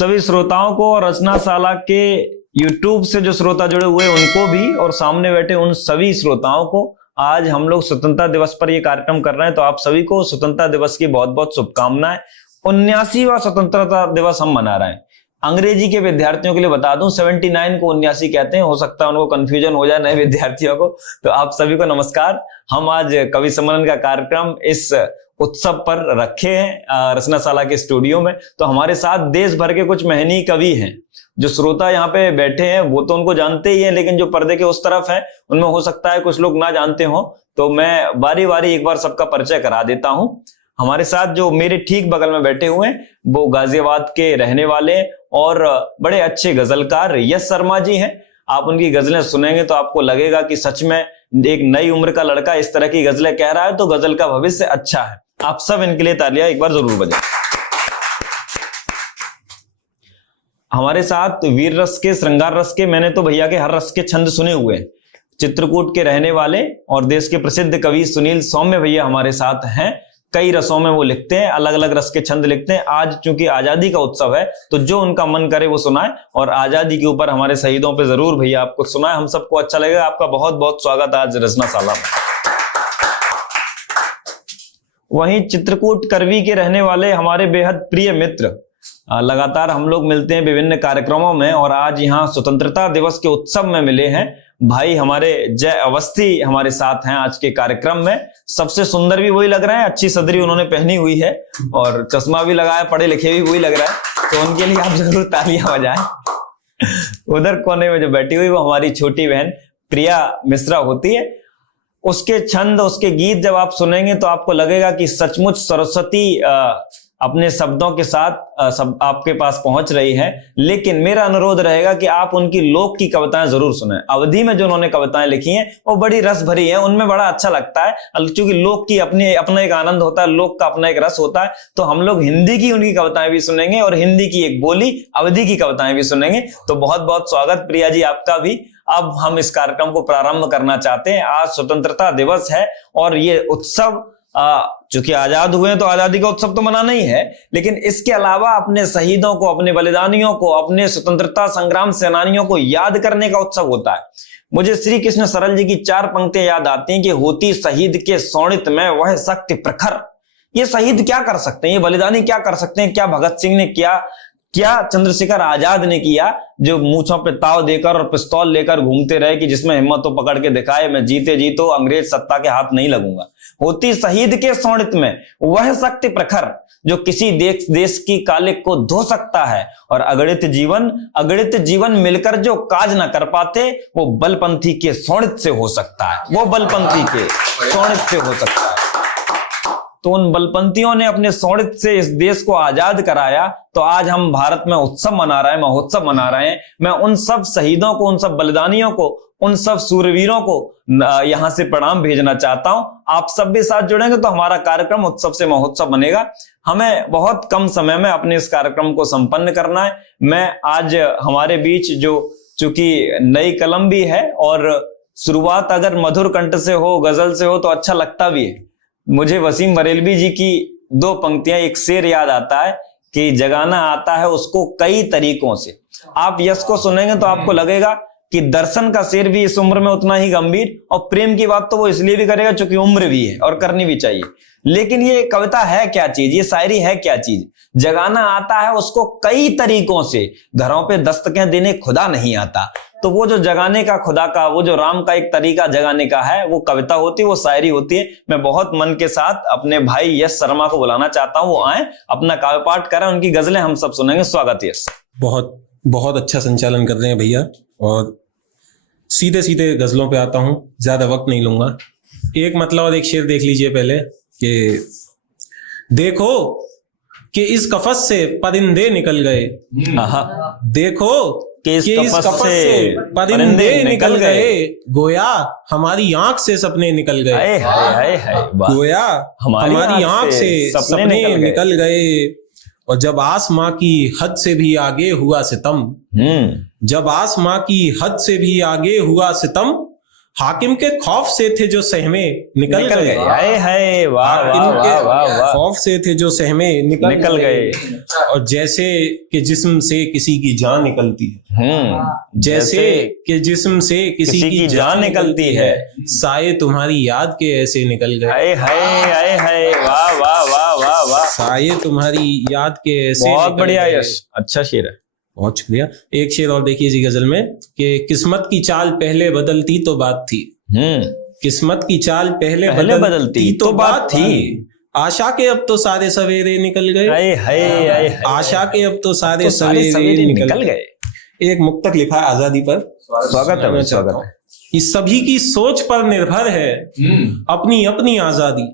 सभी श्रोताओं को और रचनाशाला के YouTube से जो श्रोता जुड़े हुए उनको भी और सामने बैठे उन सभी श्रोताओं को आज हम लोग स्वतंत्रता दिवस पर ये कार्यक्रम कर रहे हैं, तो आप सभी को स्वतंत्रता दिवस की बहुत बहुत शुभकामनाएं। 79वां स्वतंत्रता दिवस हम मना रहे हैं। अंग्रेजी के विद्यार्थियों के लिए बता दूं 79 को 79 कहते हैं, हो सकता है उनको कंफ्यूजन हो जाए नए विद्यार्थियों को। तो आप सभी को नमस्कार। हम आज कवि सम्मेलन का कार्यक्रम इस उत्सव पर रखे हैं रचनाशाला के स्टूडियो में। तो हमारे साथ देश भर के कुछ महनीय कवि हैं। जो श्रोता यहाँ पे बैठे हैं वो तो उनको जानते ही हैं, लेकिन जो पर्दे के उस तरफ है उनमें हो सकता है कुछ लोग ना जानते हो, तो मैं बारी बारी एक बार सबका परिचय करा देता हूं। हमारे साथ जो मेरे ठीक बगल में बैठे हुए हैं वो गाजियाबाद के रहने वाले और बड़े अच्छे गजलकार यश शर्मा जी हैं। आप उनकी गजलें सुनेंगे तो आपको लगेगा कि सच में एक नई उम्र का लड़का इस तरह की गजलें कह रहा है तो गजल का भविष्य अच्छा है। आप सब इनके लिए तालियां एक बार जरूर बजाएं। हमारे साथ वीर रस के, श्रृंगार रस के, मैंने तो भैया के हर रस के छंद सुने हुए हैं। चित्रकूट के रहने वाले और देश के प्रसिद्ध कवि सुनील सौम्य भैया हमारे साथ हैं। कई रसों में वो लिखते हैं, अलग अलग रस के छंद लिखते हैं। आज चूंकि आजादी का उत्सव है तो जो उनका मन करे वो सुनाए, और आजादी के ऊपर हमारे शहीदों पे जरूर भैया आपको सुनाए, हम सबको अच्छा लगेगा। आपका बहुत बहुत स्वागत आज रचनाशाला में। वहीं चित्रकूट करवी के रहने वाले हमारे बेहद प्रिय मित्र, लगातार हम लोग मिलते हैं विभिन्न कार्यक्रमों में, और आज यहाँ स्वतंत्रता दिवस के उत्सव में मिले हैं भाई हमारे जय अवस्थी हमारे साथ हैं आज के कार्यक्रम में। सबसे सुंदर भी वही लग रहे हैं, अच्छी सदरी उन्होंने पहनी हुई है और चश्मा भी लगाया, पढ़े लिखे भी वही लग रहा है, तो उनके लिए आप जरूर तालियां बजाएं। उधर कोने में जो बैठी हुई वो हमारी छोटी बहन प्रिया मिश्रा होती है। उसके छंद, उसके गीत जब आप सुनेंगे तो आपको लगेगा कि सचमुच सरस्वती अपने शब्दों के साथ सब आपके पास पहुंच रही है। लेकिन मेरा अनुरोध रहेगा कि आप उनकी लोक की कविताएं जरूर सुनें। अवधि में जो उन्होंने कविताएं लिखी हैं वो बड़ी रस भरी है, उनमें बड़ा अच्छा लगता है, क्योंकि लोक की अपना एक आनंद होता है, लोक का अपना एक रस होता है। तो हम लोग हिंदी की उनकी कविताएं भी सुनेंगे और हिंदी की एक बोली अवधि की कविताएं भी सुनेंगे। तो बहुत बहुत स्वागत प्रिया जी आपका भी। अब हम इस कार्यक्रम को प्रारंभ करना चाहते हैं। आज स्वतंत्रता दिवस है और ये उत्सव चूंकि आजाद हुए तो आजादी का उत्सव तो मनाना ही है, लेकिन इसके अलावा अपने शहीदों को, अपने बलिदानियों को, अपने स्वतंत्रता संग्राम सेनानियों को याद करने का उत्सव होता है। मुझे श्री कृष्ण सरल जी की 4 पंक्तियां याद आती हैं कि होती शहीद के शोणित में वह शक्ति प्रखर। ये शहीद क्या कर सकते हैं, ये बलिदानी क्या कर सकते हैं, क्या भगत सिंह ने किया, क्या चंद्रशेखर आजाद ने किया, जो मूंछों पे ताव देकर और पिस्तौल लेकर घूमते रहे कि जिसमें हिम्मत हो पकड़ के दिखाए, मैं जीते जी तो अंग्रेज सत्ता के हाथ नहीं लगूंगा। होती शहीद के शोणित में वह शक्ति प्रखर जो किसी देश की कालिक को धो सकता है, और अगणित जीवन मिलकर जो काज न कर पाते वो बलपंथी के शोणित से हो सकता है, वो बलपंथी के शोणित से हो सकता है। तो उन बलपंथियों ने अपने शोणित से इस देश को आजाद कराया। तो आज हम भारत में उत्सव मना रहे हैं, महोत्सव मना रहे हैं। मैं उन सब शहीदों को, उन सब बलिदानियों को, उन सब सूरवीरों को यहां से प्रणाम भेजना चाहता हूं। आप सब भी साथ जुड़ेंगे तो हमारा कार्यक्रम उत्सव से महोत्सव बनेगा। हमें बहुत कम समय में अपने इस कार्यक्रम को संपन्न करना है। मैं आज हमारे बीच जो चूंकि नई कलम भी है और शुरुआत अगर मधुर कंठ से हो, गजल से हो तो अच्छा लगता भी है। मुझे वसीम बरेलवी जी की 2 पंक्तियां, एक शेर याद आता है कि जगाना आता है उसको कई तरीकों से। आप यश को सुनेंगे तो आपको लगेगा कि दर्शन का शेर भी इस उम्र में उतना ही गंभीर, और प्रेम की बात तो वो इसलिए भी करेगा क्योंकि उम्र भी है और करनी भी चाहिए। लेकिन ये कविता है क्या चीज, ये शायरी है क्या चीज? जगाना आता है उसको कई तरीकों से, घरों पे दस्तकें देने खुदा नहीं आता। तो वो जो जगाने का खुदा का, वो जो राम का एक तरीका जगाने का है, वो कविता होती है, वो शायरी होती है। मैं बहुत मन के साथ अपने भाई यश शर्मा को बुलाना चाहता हूं, वो आए, अपना काव्य पाठ करें, उनकी गजलें हम सब सुनेंगे। स्वागत यश। बहुत बहुत अच्छा संचालन कर रहे हैं भैया, और सीधे सीधे गजलों पे आता हूं, ज्यादा वक्त नहीं लूंगा। एक मतलब और एक शेर देख लीजिए पहले कि देखो कि इस कफस से परिंदे निकल गए, देखो कि इस कफस से परिंदे निकल गए, गोया हमारी आंख से सपने निकल गए, गोया हमारी आंख से सपने निकल गए। और जब आसमां की हद से भी आगे हुआ सितम, जब आसमां की हद से भी आगे हुआ सितम, हाकिम के खौफ से थे जो सहमे निकल गए। आए हाय, वाह वाह हाकिम वाह के वाह वाह, खौफ से थे जो सहमे निकल गए। और जैसे कि जिस्म से किसी की जान निकलती है, जैसे कि जिस्म से किसी की जान निकलती है, साये तुम्हारी याद के ऐसे निकल गए। आए हाय आए हाय, वाह वाह वाह वाह वाह, साये तुम्हारी याद के ऐसे बहुत निकल बढ़िया गए। यश, अच्छा शेर है। बहुत शुक्रिया। एक शेर और देखिए इसी गजल में कि किस्मत की चाल पहले बदलती तो बात थी, किस्मत की चाल पहले बदलती तो बात थी, आशा के अब तो सारे सवेरे निकल गए। आए हाय आए हाय, आशा के अब तो सारे सवेरे निकल गए। एक मुक्तक लिखा है आजादी पर, स्वागत है, स्वागत है। कि सभी की सोच पर निर्भर है अपनी अपनी आजादी,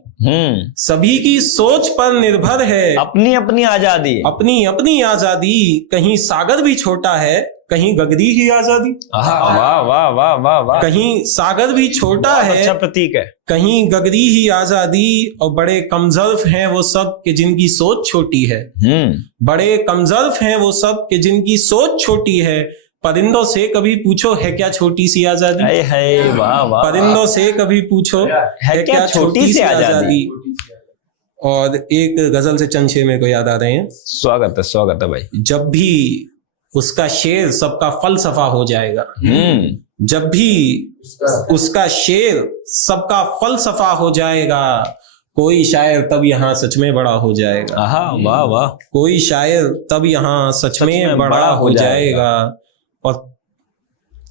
सभी की सोच पर निर्भर है अपनी अपनी आजादी, अपनी अपनी आजादी, कहीं सागर भी छोटा है कहीं गगरी ही आजादी। वाह वाह वाह वाह वाह, कहीं सागर भी छोटा है अच्छा प्रतीक है, कहीं गगरी ही आजादी, और बड़े कमजोर हैं वो सब कि जिनकी सोच छोटी है, बड़े कमजोर हैं वो सब कि जिनकी सोच छोटी है, परिंदों से कभी पूछो है क्या छोटी सी आजादी। हाय हाय, वाह वाह, परिंदों से कभी पूछो है क्या छोटी सी आजादी। और एक गजल से चंद शेर मेरे को याद आ रहे हैं। स्वागत है भाई। जब भी उसका शेर सबका फलसफा हो जाएगा, जब भी उसका शेर सबका फलसफा हो जाएगा, कोई शायर तब यहाँ सच में बड़ा हो जाएगा। वाह वाह, कोई शायर तब यहाँ सच में बड़ा हो जाएगा। और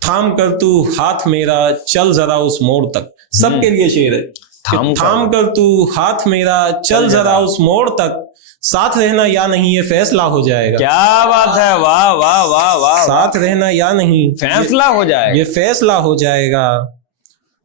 थाम कर तू हाथ मेरा चल जरा उस मोड़ तक, सबके लिए शेर है। थाम कर तू हाथ मेरा चल जरा उस मोड़ तक, साथ रहना या नहीं ये फैसला हो जाएगा। क्या बात है, वाह वाह वाह वाह, साथ रहना या नहीं फैसला हो जाएगा, ये फैसला हो जाएगा।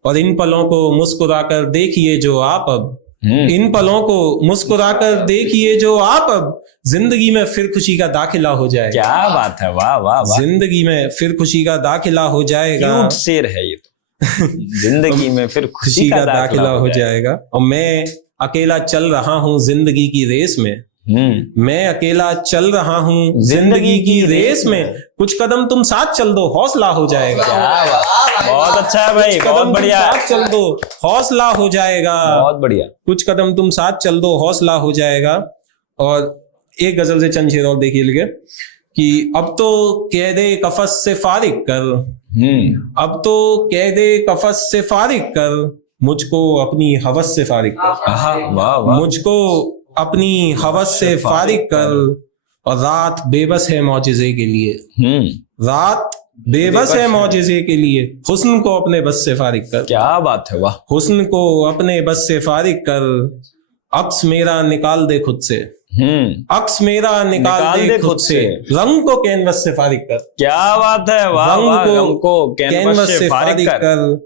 और इन पलों को मुस्कुराकर देखिए जो आप अब, इन पलों को मुस्कुराकर देखिए जो आप अब, जिंदगी में फिर खुशी का दाखिला हो जाएगा। क्या बात है, वाह वाह वाह, जिंदगी में फिर खुशी का दाखिला हो जाएगा। क्यूट शेर है ये तो। जिंदगी में फिर खुशी का दाखिला हो जाएगा। और मैं अकेला चल रहा हूँ जिंदगी की रेस में, मैं अकेला चल रहा हूँ जिंदगी की रेस में, कुछ कदम तुम साथ चल दो हौसला हो जाएगा। बहुत अच्छा है भाई, बहुत बढ़िया, साथ चल दो हौसला हो जाएगा। बहुत बढ़िया, कुछ कदम तुम साथ चल दो हौसला हो जाएगा। और एक गजल से चंद शेर और देखिए लिखे कि अब तो कैदे कफस से फारिग कर, अब तो कैदे कफस से फारिग कर, मुझको अपनी हवस से फारिग कर, मुझको अपनी हवस से फारिग कर। और रात बेबस है मौजिज़े के लिए, रात बेबस है मौजिज़े के लिए, हुस्न को अपने बस से फारिग कर। क्या बात है, वाह, हुस्न को अपने बस से फारिग कर, अक्स मेरा निकाल दे खुद से, अक्स मेरा निकाल दे खुद से, रंग को कैनवस से फारिग कर। क्या बात है, वाह, रंग को कैनवस से फारिग कर।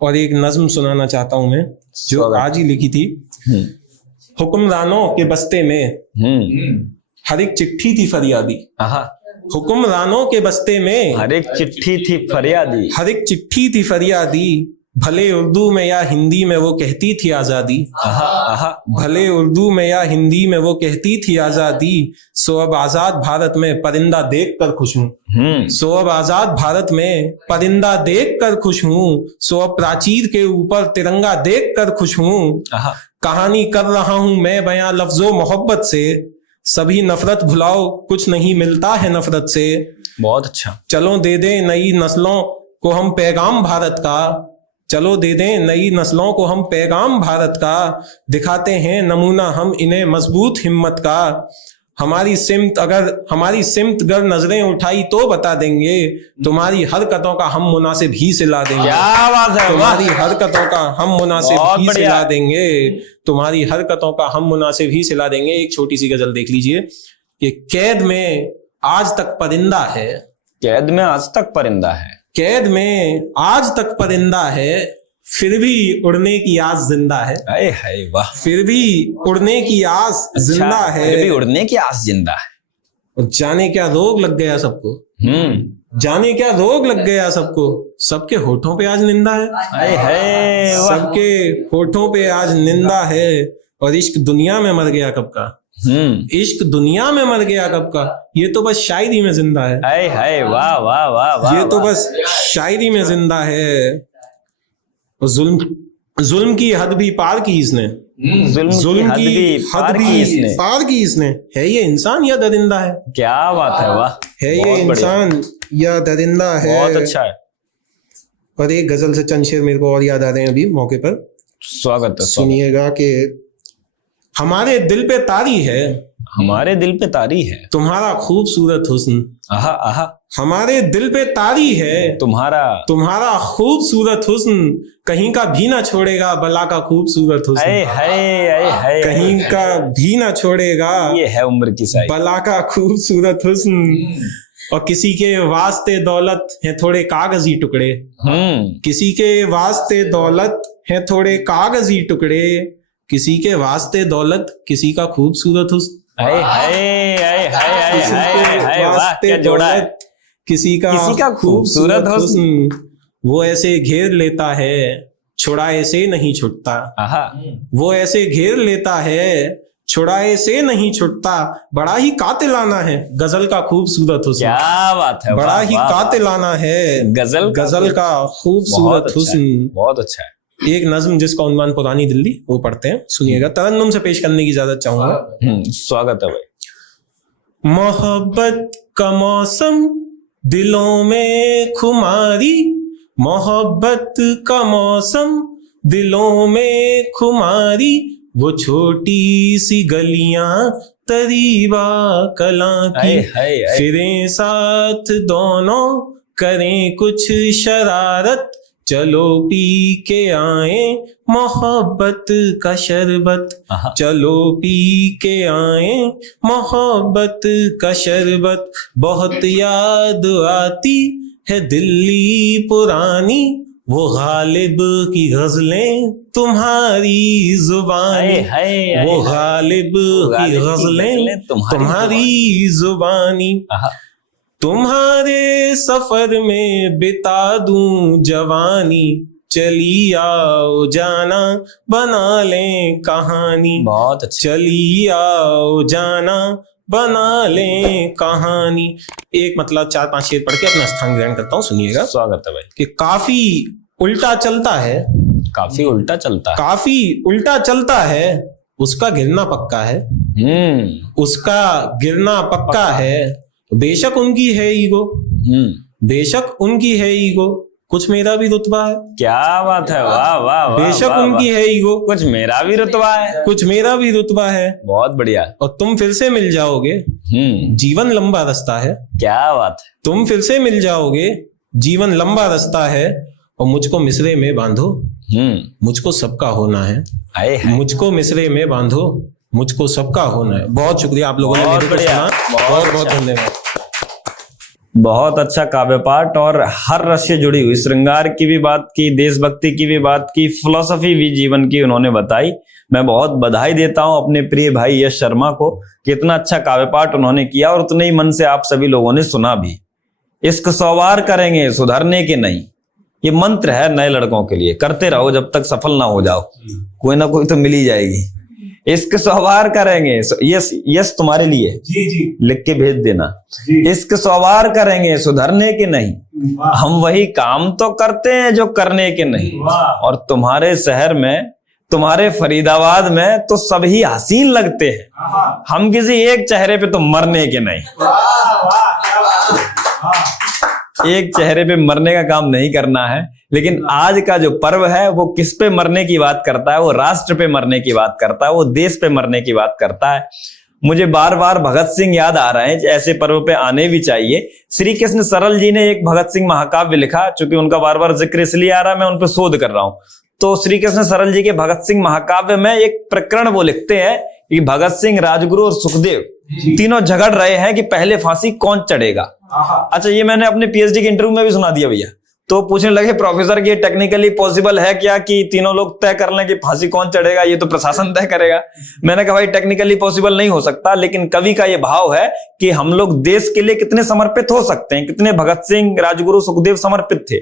और एक नज्म सुनाना चाहता हूं मैं जो आज ही लिखी थी। हुक्मरानों के बस्ते में हर एक चिट्ठी थी फरियादी, हुक्मरानों के बस्ते में हर एक चिट्ठी थी फरियादी, हर एक चिट्ठी थी फरियादी, भले उर्दू में या हिंदी में वो कहती थी आजादी, भले उर्दू में या हिंदी में वो कहती थी आजादी। सो अब आजाद भारत में परिंदा देख कर खुश हूँ, सो अब आजाद भारत में परिंदा देख कर खुश हूँ, सो अब प्राचीर के ऊपर तिरंगा देख कर खुश हूँ। कहानी कर रहा हूँ मैं बयां लफ्जों मोहब्बत से, सभी नफरत भुलाओ कुछ नहीं मिलता है नफरत से। बहुत अच्छा। चलो दे दे नई नस्लों को हम पैगाम भारत का, चलो दे दें नई नस्लों को हम पैगाम भारत का, दिखाते हैं नमूना हम इन्हें मजबूत हिम्मत का। हमारी सिमत गर नजरें उठाई तो बता देंगे, तुम्हारी हरकतों का हम मुनासिब ही सिला देंगे। क्या बात है, तुम्हारी हरकतों का हम मुनासिब ही सिला देंगे, तुम्हारी हरकतों का हम मुनासिब ही सिला देंगे। एक छोटी सी गजल देख लीजिए कि कैद में आज तक परिंदा है, कैद में आज तक परिंदा है, कैद में आज तक परिंदा है, फिर भी उड़ने की आस जिंदा है। अरे हाय वाह, फिर भी उड़ने की आस जिंदा है, फिर भी उड़ने की आस जिंदा है। जाने क्या रोग लग गया सबको, जाने क्या रोग लग गया सबको, सबके होठों पे आज निंदा है, अरे हाय, सबके होठों पे आज निंदा है। और इश्क दुनिया में मर गया कब का, इश्क दुनिया में मर गया कब का, ये तो बस शायरी में जिंदा है। हाय हाय, वाह वाह वाह वाह, ये तो बस शायरी में जिंदा है। जुल्म की हद भी पार की इसने। जुल्म की हद भी पार की इसने। है ये इंसान या दरिंदा है? क्या बात है, वाह। है ये बहुत बढ़िया। इंसान या दरिंदा है? बहुत अच्छा है। और एक गजल से चंद शेर मेरे को और याद आ रहे हैं अभी मौके पर। स्वागत है, स्वागत। सुनिएगा कि हमारे दिल पे तारी है, हमारे दिल पे तारी है तुम्हारा खूबसूरत हुस्न। आहा आहा। हमारे दिल पे तारी है तुम्हारा खूबसूरत हुस्न, कहीं का भी ना छोड़ेगा बला का खूबसूरत हुस्न। हाय हाय हाय हाय, कहीं का भी ना छोड़ेगा ये है उम्र की साई बला का खूबसूरत हुस्न। और किसी के वास्ते दौलत है थोड़े कागजी टुकड़े, किसी के वास्ते दौलत है थोड़े कागजी टुकड़े, किसी के वास्ते दौलत किसी का खूबसूरत हुस्न। हाय हाय हाय हाय हाय हाय, वाह क्या जोड़ा है। किसी का खूबसूरत हुस्न, वो ऐसे घेर लेता है छुड़ाए से नहीं छुटता। आहा। वो ऐसे घेर लेता है छुड़ाए से नहीं छुटता, बड़ा ही कातिलाना है गजल का खूबसूरत हुस्न। क्या बात है, बड़ा ही कातिलाना है गजल का खूबसूरत हुस्न। बहुत अच्छा है। एक नज्म जिसका उन्वान पुरानी दिल्ली, वो पढ़ते हैं, सुनिएगा। तरन्नुम से पेश करने की इजाजत चाहूंगा। स्वागत है भाई। मोहब्बत का मौसम दिलों में खुमारी, मोहब्बत का मौसम दिलों में खुमारी, वो छोटी सी गलियां तरीबा कलां की, फिरें साथ दोनों करें कुछ शरारत, चलो पी के आए मोहब्बत का शरबत, चलो पी के आए मोहब्बत का शरबत। बहुत याद आती है दिल्ली पुरानी, वो गालिब की गजलें तुम्हारी जुबानी, वो गालिब की गजलें तुम्हारी जुबानी। तुम्हारे सफर में बिता दूं जवानी, चली आओ जाना बना लें कहानी। बहुत अच्छा। चली आओ जाना बना लें कहानी। एक मतलब 4-5 शेर पढ़ के अपना स्थान ग्रहण करता हूँ, सुनिएगा। स्वागत है भाई। कि काफी उल्टा चलता है, काफी उल्टा चलता है, काफी उल्टा चलता है, उसका गिरना पक्का है, उसका गिरना पक्का है। बेशक उनकी है ईगो, बेशक उनकी है ईगो, कुछ मेरा भी रुतबा है। क्या बात है, वाह वाह। बेशक उनकी है ईगो, कुछ मेरा भी रुतबा है, कुछ मेरा भी रुतबा है। बहुत बढ़िया। और तुम फिर से मिल जाओगे, जीवन लंबा रास्ता है। क्या बात है। तुम फिर से मिल जाओगे, जीवन लंबा रास्ता है। और मुझको मिसरे में बांधो, मुझको सबका होना है। मुझको मिसरे में बांधो, मुझको सबका होना है। बहुत शुक्रिया आप लोगों ने मेरे को सुना, बहुत बहुत धन्यवाद। बहुत अच्छा काव्य पाठ, और हर रस से जुड़ी हुई श्रृंगार की भी बात की, देशभक्ति की भी बात की, फिलॉसफी भी जीवन की उन्होंने बताई। मैं बहुत बधाई देता हूं अपने प्रिय भाई यश शर्मा को कि इतना अच्छा काव्य पाठ उन्होंने किया, और उतने ही मन से आप सभी लोगों ने सुना भी। इश्क सवार करेंगे सुधरने के नहीं, ये मंत्र है नए लड़कों के लिए। करते रहो जब तक सफल ना हो जाओ, कोई ना कोई तो मिल ही जाएगी। इश्क सवार करेंगे, यस यस तुम्हारे लिए जी लिख के भेज देना। इश्क सवार करेंगे सुधरने के नहीं, हम वही काम तो करते हैं जो करने के नहीं। और तुम्हारे शहर में, तुम्हारे फरीदाबाद में तो सभी हसीन लगते हैं, हम किसी एक चेहरे पे तो मरने के नहीं। एक चेहरे पे मरने का काम नहीं करना है। लेकिन आज का जो पर्व है वो किस पे मरने की बात करता है? वो राष्ट्र पे मरने की बात करता है, वो देश पे मरने की बात करता है। मुझे बार बार भगत सिंह याद आ रहे हैं, ऐसे पर्व पे आने भी चाहिए। श्री कृष्ण सरल जी ने एक भगत सिंह महाकाव्य लिखा, चूंकि उनका बार बार जिक्र इसलिए आ रहा है, मैं उन पर शोध कर रहा हूं। तो श्री कृष्ण सरल जी के भगत सिंह महाकाव्य में एक प्रकरण वो लिखते हैं कि भगत सिंह, राजगुरु और सुखदेव तीनों झगड़ रहे हैं कि पहले फांसी कौन चढ़ेगा। अच्छा, ये मैंने अपने पीएचडी के इंटरव्यू में भी सुना दिया भैया। तो पूछने लगे प्रोफेसर कि टेक्निकली पॉसिबल है क्या कि तीनों लोग तय कर लें कि फांसी कौन चढ़ेगा? ये तो प्रशासन तय करेगा। मैंने कहा भाई टेक्निकली पॉसिबल नहीं हो सकता, लेकिन कवि का ये भाव है कि हम लोग देश के लिए कितने समर्पित हो सकते हैं, कितने भगत सिंह, राजगुरु, सुखदेव समर्पित थे।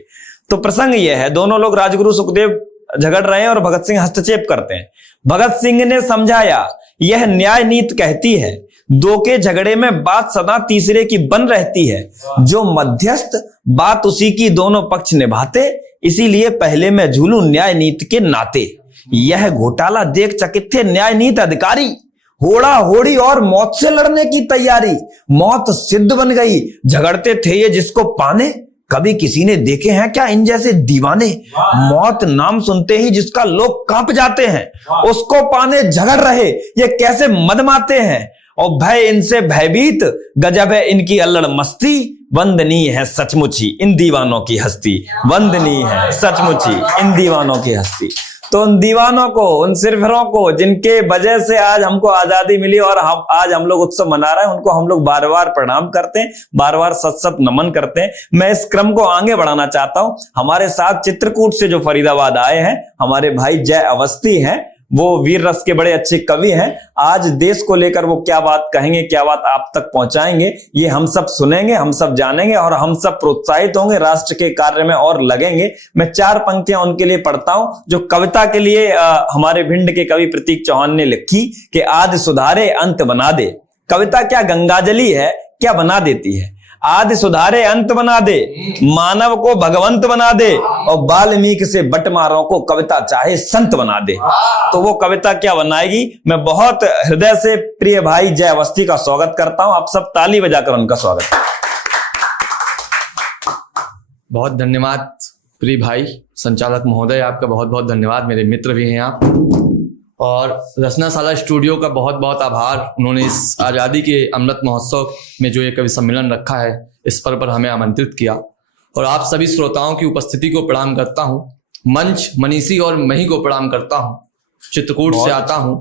तो प्रसंग ये है, दोनों लोग राजगुरु सुखदेव झगड़ रहे हैं और भगत सिंह हस्तक्षेप करते हैं। भगत सिंह ने समझाया, यह न्याय नीति कहती है, दो के झगड़े में बात सदा तीसरे की बन रहती है। जो मध्यस्थ बात उसी की दोनों पक्ष निभाते, इसीलिए पहले मैं झूलूं न्याय नीति के नाते। यह घोटाला देख चकित थे न्याय नीति अधिकारी, होड़ा होड़ी और मौत से लड़ने की तैयारी। मौत सिद्ध बन गई, झगड़ते थे ये जिसको पाने। कभी किसी ने देखे हैं क्या इन जैसे दीवाने? मौत नाम सुनते ही जिसका लोग कांप जाते हैं, उसको पाने झगड़ रहे ये कैसे मदमाते हैं। और भय इनसे भयभीत, गजब है इनकी अल्लड़ मस्ती। वंदनीय है सचमुच ही इन दीवानों की हस्ती, वंदनीय है सचमुच ही इन दीवानों की हस्ती। तो उन दीवानों को, उन सिरफिरों को जिनके वजह से आज हमको आजादी मिली और आज हम लोग उत्सव मना रहे हैं, उनको हम लोग बार बार प्रणाम करते हैं, बार बार सत सत नमन करते हैं। मैं इस क्रम को आगे बढ़ाना चाहता हूं। हमारे साथ चित्रकूट से जो फरीदाबाद आए हैं हमारे भाई जय अवस्थी हैं, वो वीर रस के बड़े अच्छे कवि हैं। आज देश को लेकर वो क्या बात कहेंगे, क्या बात आप तक पहुंचाएंगे, ये हम सब सुनेंगे, हम सब जानेंगे और हम सब प्रोत्साहित होंगे, राष्ट्र के कार्य में और लगेंगे। मैं 4 पंक्तियां उनके लिए पढ़ता हूं जो कविता के लिए हमारे भिंड के कवि प्रतीक चौहान ने लिखी कि आदि सुधारे अंत बना दे। कविता क्या गंगाजली है, क्या बना देती है। आदि सुधारे अंत बना दे, मानव को भगवंत बना दे और वाल्मीकि से बटमारों को कविता चाहे संत बना दे। तो वो कविता क्या बनाएगी। मैं बहुत हृदय से प्रिय भाई जय अवस्थी का स्वागत करता हूं। आप सब ताली बजाकर उनका स्वागत करें। बहुत धन्यवाद प्रिय भाई संचालक महोदय, आपका बहुत बहुत धन्यवाद। मेरे मित्र भी हैं आप, और रचनाशाला स्टूडियो का बहुत बहुत आभार। उन्होंने इस आज़ादी के अमृत महोत्सव में जो ये कवि सम्मेलन रखा है, इस पर हमें आमंत्रित किया। और आप सभी श्रोताओं की उपस्थिति को प्रणाम करता हूँ। मंच मनीषी और मही को प्रणाम करता हूँ। चित्रकूट से आता हूँ,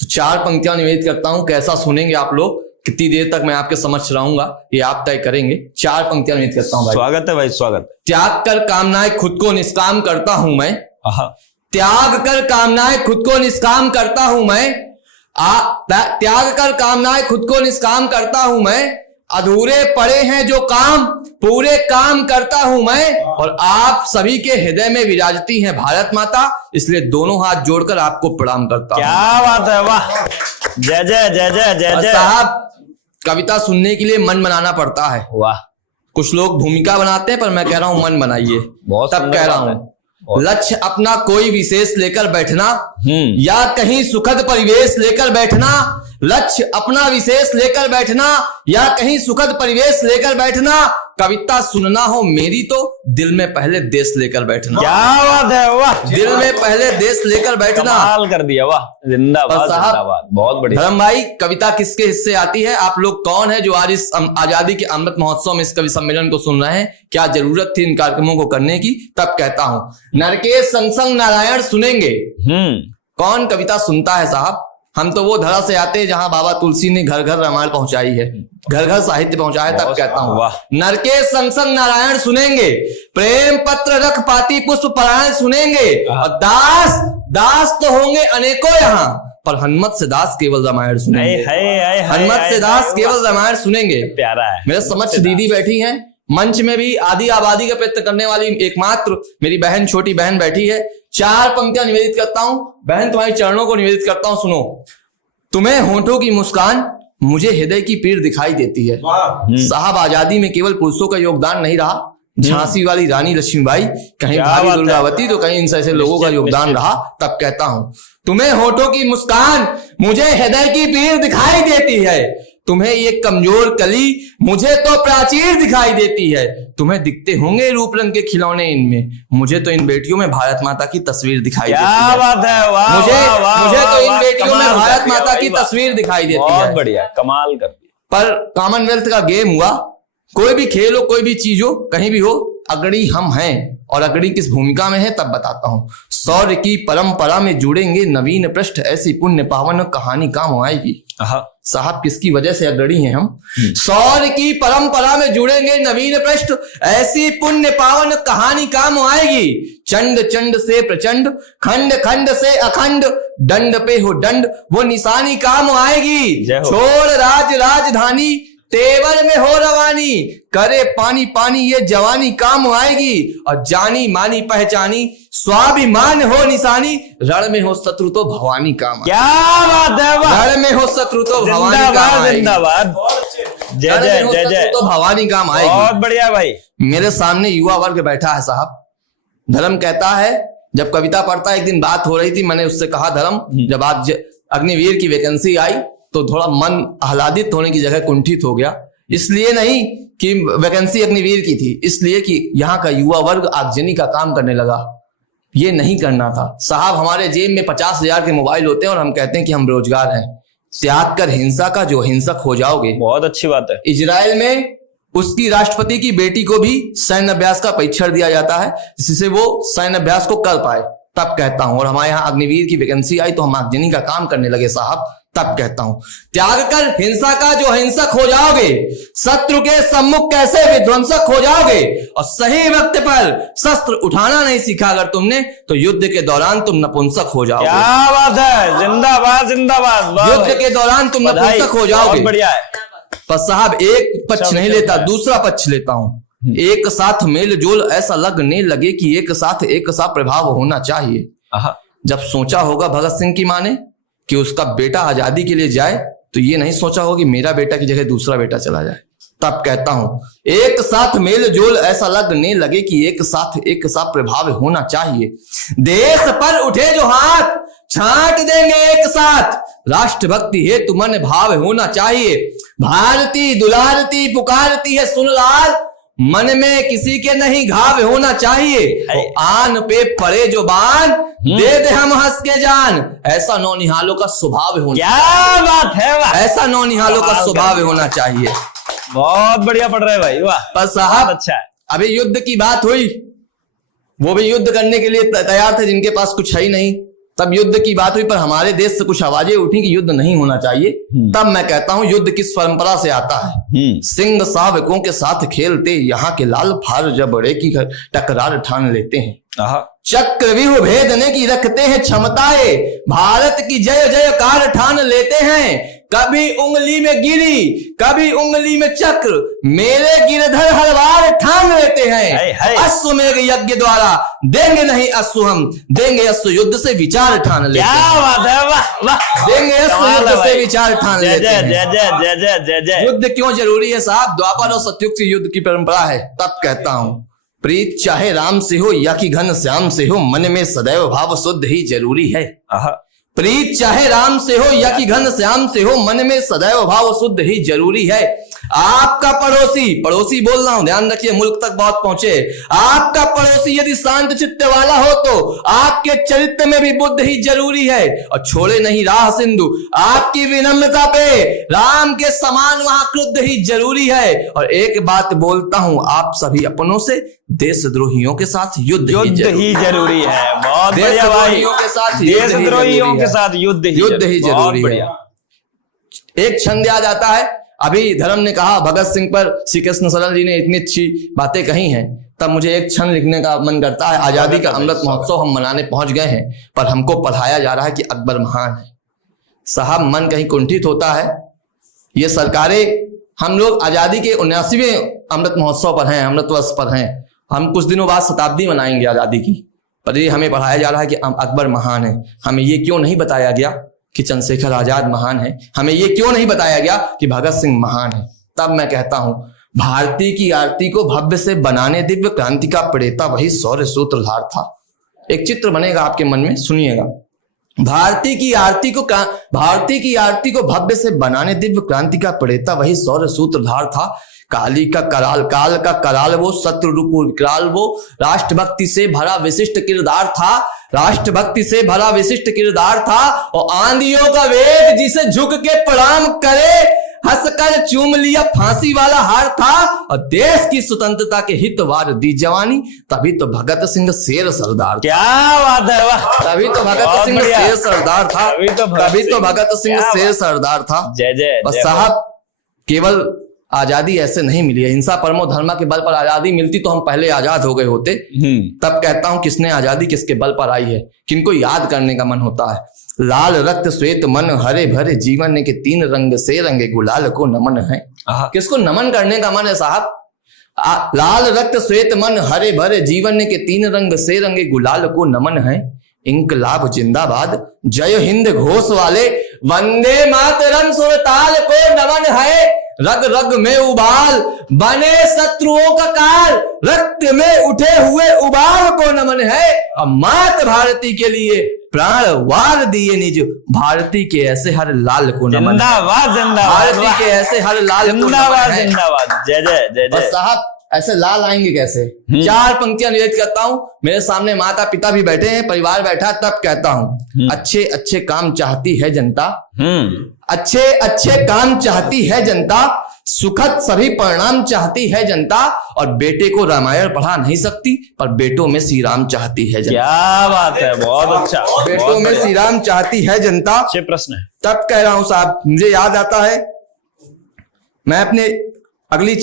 तो 4 पंक्तियां निवेदित करता हूँ। कैसा सुनेंगे आप लोग, कितनी देर तक मैं आपके समक्ष रहूंगा, ये आप तय करेंगे। 4 पंक्तियां निवेदित करता हूँ। स्वागत है भाई, स्वागत। त्याग कर कामनाएं खुद को निष्काम करता हूं मैं, त्याग कर कामनाएं खुद को निष्काम करता हूं मैं, त्याग कर कामनाएं खुद को निष्काम करता हूं मैं। अधूरे पड़े हैं जो काम पूरे काम करता हूं मैं। और आप सभी के हृदय में विराजती हैं भारत माता, इसलिए दोनों हाथ जोड़कर आपको प्रणाम करता हूं। क्या बात है, वाह, जय जय जय जय जय जय। साहब, कविता सुनने के लिए मन बनाना पड़ता है। वाह। कुछ लोग भूमिका बनाते हैं, पर मैं कह रहा हूं मन बनाइए। तब कह रहा हूं लक्ष्य अपना कोई विशेष लेकर बैठना, या कहीं सुखद परिवेश लेकर बैठना। लक्ष्य अपना विशेष लेकर बैठना, या कहीं सुखद परिवेश लेकर बैठना। कविता सुनना हो मेरी तो दिल में पहले देश लेकर बैठना। क्या बात है, वाह। दिल में पहले देश लेकर बैठना, कमाल कर दिया, वाह। जिंदाबाद जिंदाबाद, बहुत बढ़िया। धर्म भाई, कविता किसके हिस्से आती है? आप लोग कौन है जो आज इस आजादी के अमृत महोत्सव में इस कवि सम्मेलन को सुन रहे हैं? क्या जरूरत थी इन कार्यक्रमों को करने की? तब कहता हूं नरकेश संग संग नारायण सुनेंगे। कौन कविता सुनता है साहब? हम तो वो धरा से आते हैं जहां बाबा तुलसी ने घर घर रामायण पहुंचाई है, घर घर साहित्य पहुंचाया। तब कहता हूं नरकेश संग संग नारायण सुनेंगे, प्रेम पत्र रख पाती पुष्प परायण सुनेंगे। और दास दास तो होंगे अनेकों यहाँ, पर हनुमत से दास केवल रामायण सुनेंगे। हनुमत से दास केवल रामायण सुनेंगे। प्यारा है। मेरे समक्ष दीदी बैठी हैं, मंच में भी आदि आबादी का प्रयत्न करने वाली एकमात्र मेरी बहन, छोटी बहन बैठी है। 4 पंक्तियां निवेदित करता हूं। बहन, तुम्हारे चरणों को निवेदित करता हूं, सुनो। तुम्हें होठों की मुस्कान मुझे हृदय की पीड़ दिखाई देती है। साहब, आजादी में केवल पुरुषों का योगदान नहीं रहा। झांसी वाली रानी लक्ष्मीबाई, कहीं भाभी दुर्गावती, तो कहीं इन ऐसे लोगों का योगदान रहा। तब कहता हूं तुम्हें होठों की मुस्कान मुझे हृदय की पीड़ दिखाई देती है। तुम्हें ये कमजोर कली मुझे तो प्राचीर दिखाई देती है। तुम्हें दिखते होंगे रूप रंग के खिलौने इनमें, मुझे तो इन बेटियों में भारत माता की तस्वीर दिखाई देती है। क्या बात है, वाह। मुझे तो इन बेटियों में भारत माता की तस्वीर दिखाई देती है। बहुत बढ़िया, कमाल कर दिया। पर कॉमनवेल्थ का गेम हुआ, कोई भी खेल हो, कोई भी चीज हो, कहीं भी हो, अग्रणी हम हैं। और अग्रणी किस भूमिका में है तब बताता हूं। शौर्य की परंपरा में जुड़ेंगे नवीन पृष्ठ, ऐसी पुण्य पावन कहानी काम आएगी। साहब, किसकी वजह से अग्रणी हैं हम? शौर्य की परंपरा में जुड़ेंगे नवीन पृष्ठ, ऐसी पुण्य पावन कहानी काम आएगी। चंड चंड से प्रचंड, खंड खंड से अखंड, दंड पे हो दंड वो निशानी काम आएगी। छोड़ राज राजधानी, तेवर में हो रवानी, करे पानी पानी ये जवानी काम आएगी। और जानी मानी पहचानी, स्वाभिमान हो निशानी, रण में हो शत्रु तो भवानी काम आएगी। क्या बात है, रण में हो शत्रु तो भवानी काम आएगी। जिंदाबाद, जय जय जय जय, तो भवानी काम आएगी। बहुत बढ़िया भाई। मेरे सामने युवा वर्ग बैठा है साहब, धर्म कहता है, जब कविता पढ़ता है, एक दिन बात हो रही थी, मैंने उससे कहा धर्म, जब आज अग्निवीर की वैकेंसी आई तो थोड़ा मन आह्लादित होने की जगह कुंठित हो गया। इसलिए नहीं कि वैकेंसी अग्निवीर की थी, इसलिए कि यहाँ का युवा वर्ग आगजनी का काम करने लगा। ये नहीं करना था साहब। हमारे जेब में 50,000 के मोबाइल होते हैं और हम कहते हैं कि हम बेरोजगार हैं। त्याग कर हिंसा का जो हिंसक हो जाओगे। बहुत अच्छी बात है। इजराइल में उसकी राष्ट्रपति की बेटी को भी सैन्य अभ्यास का परीक्षण दिया जाता है जिससे वो सैन्य अभ्यास को कर पाए। तब कहता हूं, और हमारे यहाँ अग्निवीर की वैकेंसी आई तो हम आगजनी का काम करने लगे साहब। तब कहता हूं, त्याग कर हिंसा का जो हिंसक हो जाओगे, शत्रु के सम्मुख कैसे विध्वंसक हो जाओगे, और सही वक्त पर शस्त्र उठाना नहीं सीखा अगर तुमने तो युद्ध के दौरान तुम नपुंसक हो जाओगे। क्या बात है, जिंदाबाद जिंदाबाद। युद्ध के दौरान तुम नपुंसक हो जाओगे। बढ़िया है। पर साहब एक पक्ष नहीं लेता, दूसरा पक्ष लेता हूं। एक साथ मेल जोल ऐसा लगने लगे कि एक सा प्रभाव होना चाहिए। जब सोचा होगा भगत सिंह की मां ने कि उसका बेटा आजादी के लिए जाए, तो ये नहीं सोचा होगा कि मेरा बेटा की जगह दूसरा बेटा चला जाए। तब कहता हूं, एक साथ मेल जोल ऐसा लगने लगे कि एक सा प्रभाव होना चाहिए। देश पर उठे जो हाथ छांट देंगे एक साथ, राष्ट्रभक्ति हेतु मन भाव होना चाहिए। भारती दुलारती पुकारती है सुन लाल, मन में किसी के नहीं घाव होना चाहिए। आन पे पड़े जो बाण, दे दे हम हंस के जान, ऐसा नौनिहालों का स्वभाव होना। क्या बात है, वाह। ऐसा नौनिहालों का स्वभाव होना चाहिए। बहुत बढ़िया पढ़ रहे भाई, वाह। पर साहब अच्छा है। अभी युद्ध की बात हुई, वो भी युद्ध करने के लिए तैयार थे जिनके पास कुछ है ही नहीं। तब युद्ध की बात हुई, पर हमारे देश से कुछ आवाजें उठी कि युद्ध नहीं होना चाहिए। तब मैं कहता हूं, युद्ध किस परंपरा से आता है। सिंह शावकों के साथ खेलते यहाँ के लाल फार जबड़े की टकरार ठान लेते हैं। चक्रव्यूह भेदने की रखते हैं क्षमताएं, भारत की जय जयकार ठान लेते हैं। कभी उंगली में गिरी कभी उंगली में चक्र, मेरे गिरधर हर बार ठान लेते हैं। अश्वमेघ यज्ञ द्वारा देंगे नहीं अश्व, हम देंगे अश्व युद्ध से विचार ठान लेते हैं। क्या बात है, वाह वाह। देंगे अश्व युद्ध से विचार ठान लेते हैं। जय जय जय जय जय जय। युद्ध क्यों जरूरी है साहब? द्वापर और सतयुग से युद्ध की परंपरा है। तब कहता हूं, प्रीत चाहे राम से हो या कि घन श्याम से हो, मन में सदैव भाव शुद्ध ही जरूरी है। प्रीत चाहे राम से हो या कि घन श्याम से हो, मन में सदैव भाव शुद्ध ही जरूरी है। आपका पड़ोसी बोल रहा हूं, ध्यान रखिए, मुल्क तक बहुत पहुंचे। आपका पड़ोसी यदि शांत चित्त वाला हो तो आपके चरित्र में भी बुद्ध ही जरूरी है। और छोड़े नहीं राह सिंधु आपकी विनम्रता पे, राम के समान वहां क्रुद्ध ही जरूरी है। और एक बात बोलता हूं आप सभी अपनों से, देशद्रोहियों के साथ युद्ध ही जरूरी है। बहुत बढ़िया भाई। के साथ देशद्रोहियों के साथ युद्ध ही जरूरी है। एक छंद याद आता है, अभी धर्म ने कहा भगत सिंह पर श्री कृष्ण सरल जी ने इतनी अच्छी बातें कही हैं, तब मुझे एक छंद लिखने का मन करता है। आजादी का अमृत महोत्सव हम मनाने पहुंच गए हैं, पर हमको पढ़ाया जा रहा है कि अकबर महान है। साहब मन कहीं कुंठित होता है। ये सरकारें, हम लोग आजादी के 79वें अमृत महोत्सव पर हैं, अमृत वर्ष पर हैं। हम कुछ दिनों बाद शताब्दी मनाएंगे आजादी की, पर ये हमें पढ़ाया जा रहा है कि अकबर महान है। हमें ये क्यों नहीं बताया गया कि चंद्रशेखर आजाद महान है? हमें ये क्यों नहीं बताया गया कि भगत सिंह महान है? तब मैं कहता हूं, भारती की आरती को भव्य से बनाने दिव्य क्रांति का प्रेता वही शौर्य सूत्रधार था। एक चित्र बनेगा आपके मन में, सुनिएगा। भारती की आरती को भव्य से बनाने दिव्य क्रांति का प्रेता वही शौर्य सूत्रधार था। काली का कराल, काल का कराल वो, शत्रु रूप विकराल वो, राष्ट्रभक्ति से भरा विशिष्ट किरदार था। राष्ट्रभक्ति से भरा विशिष्ट किरदार था, और आंधियों का वेग जिसे झुक के प्रणाम करे, हंसकर चूम लिया फांसी वाला हार था। और देश की स्वतंत्रता के हित वार दी जवानी, तभी तो भगत सिंह शेर सरदार। क्या बात है, वाह। तभी तो भगत सिंह शेर सरदार था। तभी तो भगत सिंह शेर सरदार था। जय जय। बस साहब, केवल आजादी ऐसे नहीं मिली है, हिंसा परमो धर्मा के बल पर आजादी मिलती तो हम पहले आजाद हो गए होते। तब कहता हूं, किसने आजादी किसके बल पर आई है, किनको याद करने का मन होता है। लाल रक्त श्वेत मन हरे भरे जीवन के तीन रंग से रंगे गुलाल को नमन है। किसको नमन करने का मन है साहब? लाल रक्त श्वेत मन हरे भरे जीवन के तीन रंग से रंगे गुलाल को नमन है। इंकलाब जिंदाबाद जय हिंद घोष वाले, वंदे मातरम सुरताल को नमन है। रग रग में उबाल, बने शत्रुओं का काल, रक्त में उठे हुए उबाल को नमन है, अब मात भारती के लिए प्राण वार दिए निज, भारती के ऐसे हर लाल को नमन। जिंदाबाद जिंदाबाद, भारती के ऐसे हर लाल को जिंदाबाद नमन है। जिंदाबाद, जय जय जय और जय। साहब ऐसे लाल आएंगे कैसे? 4 पंक्तियां निवेदित करता हूं। मेरे सामने माता पिता भी बैठे हैं, परिवार बैठा, तब कहता हूं। अच्छे अच्छे काम चाहती है जनता, अच्छे अच्छे काम चाहती है जनता, सुखद सभी परिणाम चाहती है जनता, और बेटे को रामायण पढ़ा नहीं सकती, पर बेटों में श्री राम चाहती है जनता। क्या बात है, बहुत अच्छा। बेटों में श्री राम चाहती है जनता। अच्छे प्रश्न है। तब कह रहा हूं साहब, मुझे याद आता है, मैं अपने अगली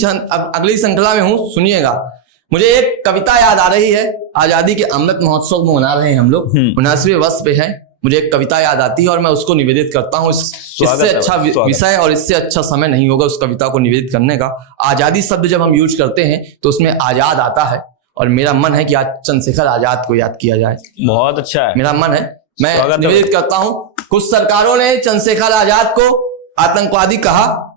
श्रृंखला में हूं, सुनिएगा। मुझे एक कविता याद आ रही है, आजादी के अमृत महोत्सव में मना रहे हैं हम लोग, 79वें वर्ष पे है। मुझे एक कविता याद आती है और मैं उसको निवेदित करता हूं। इससे अच्छा विषय और इससे अच्छा समय नहीं होगा उस कविता को निवेदित करने का। आजादी शब्द जब हम यूज करते हैं तो उसमें आजाद आता है, और मेरा मन है कि आज चंद्रशेखर आजाद को याद किया जाए। बहुत अच्छा है, मेरा मन है, मैं निवेदित करता हूं। कुछ सरकारों ने चंद्रशेखर आजाद को आतंकवादी कहा।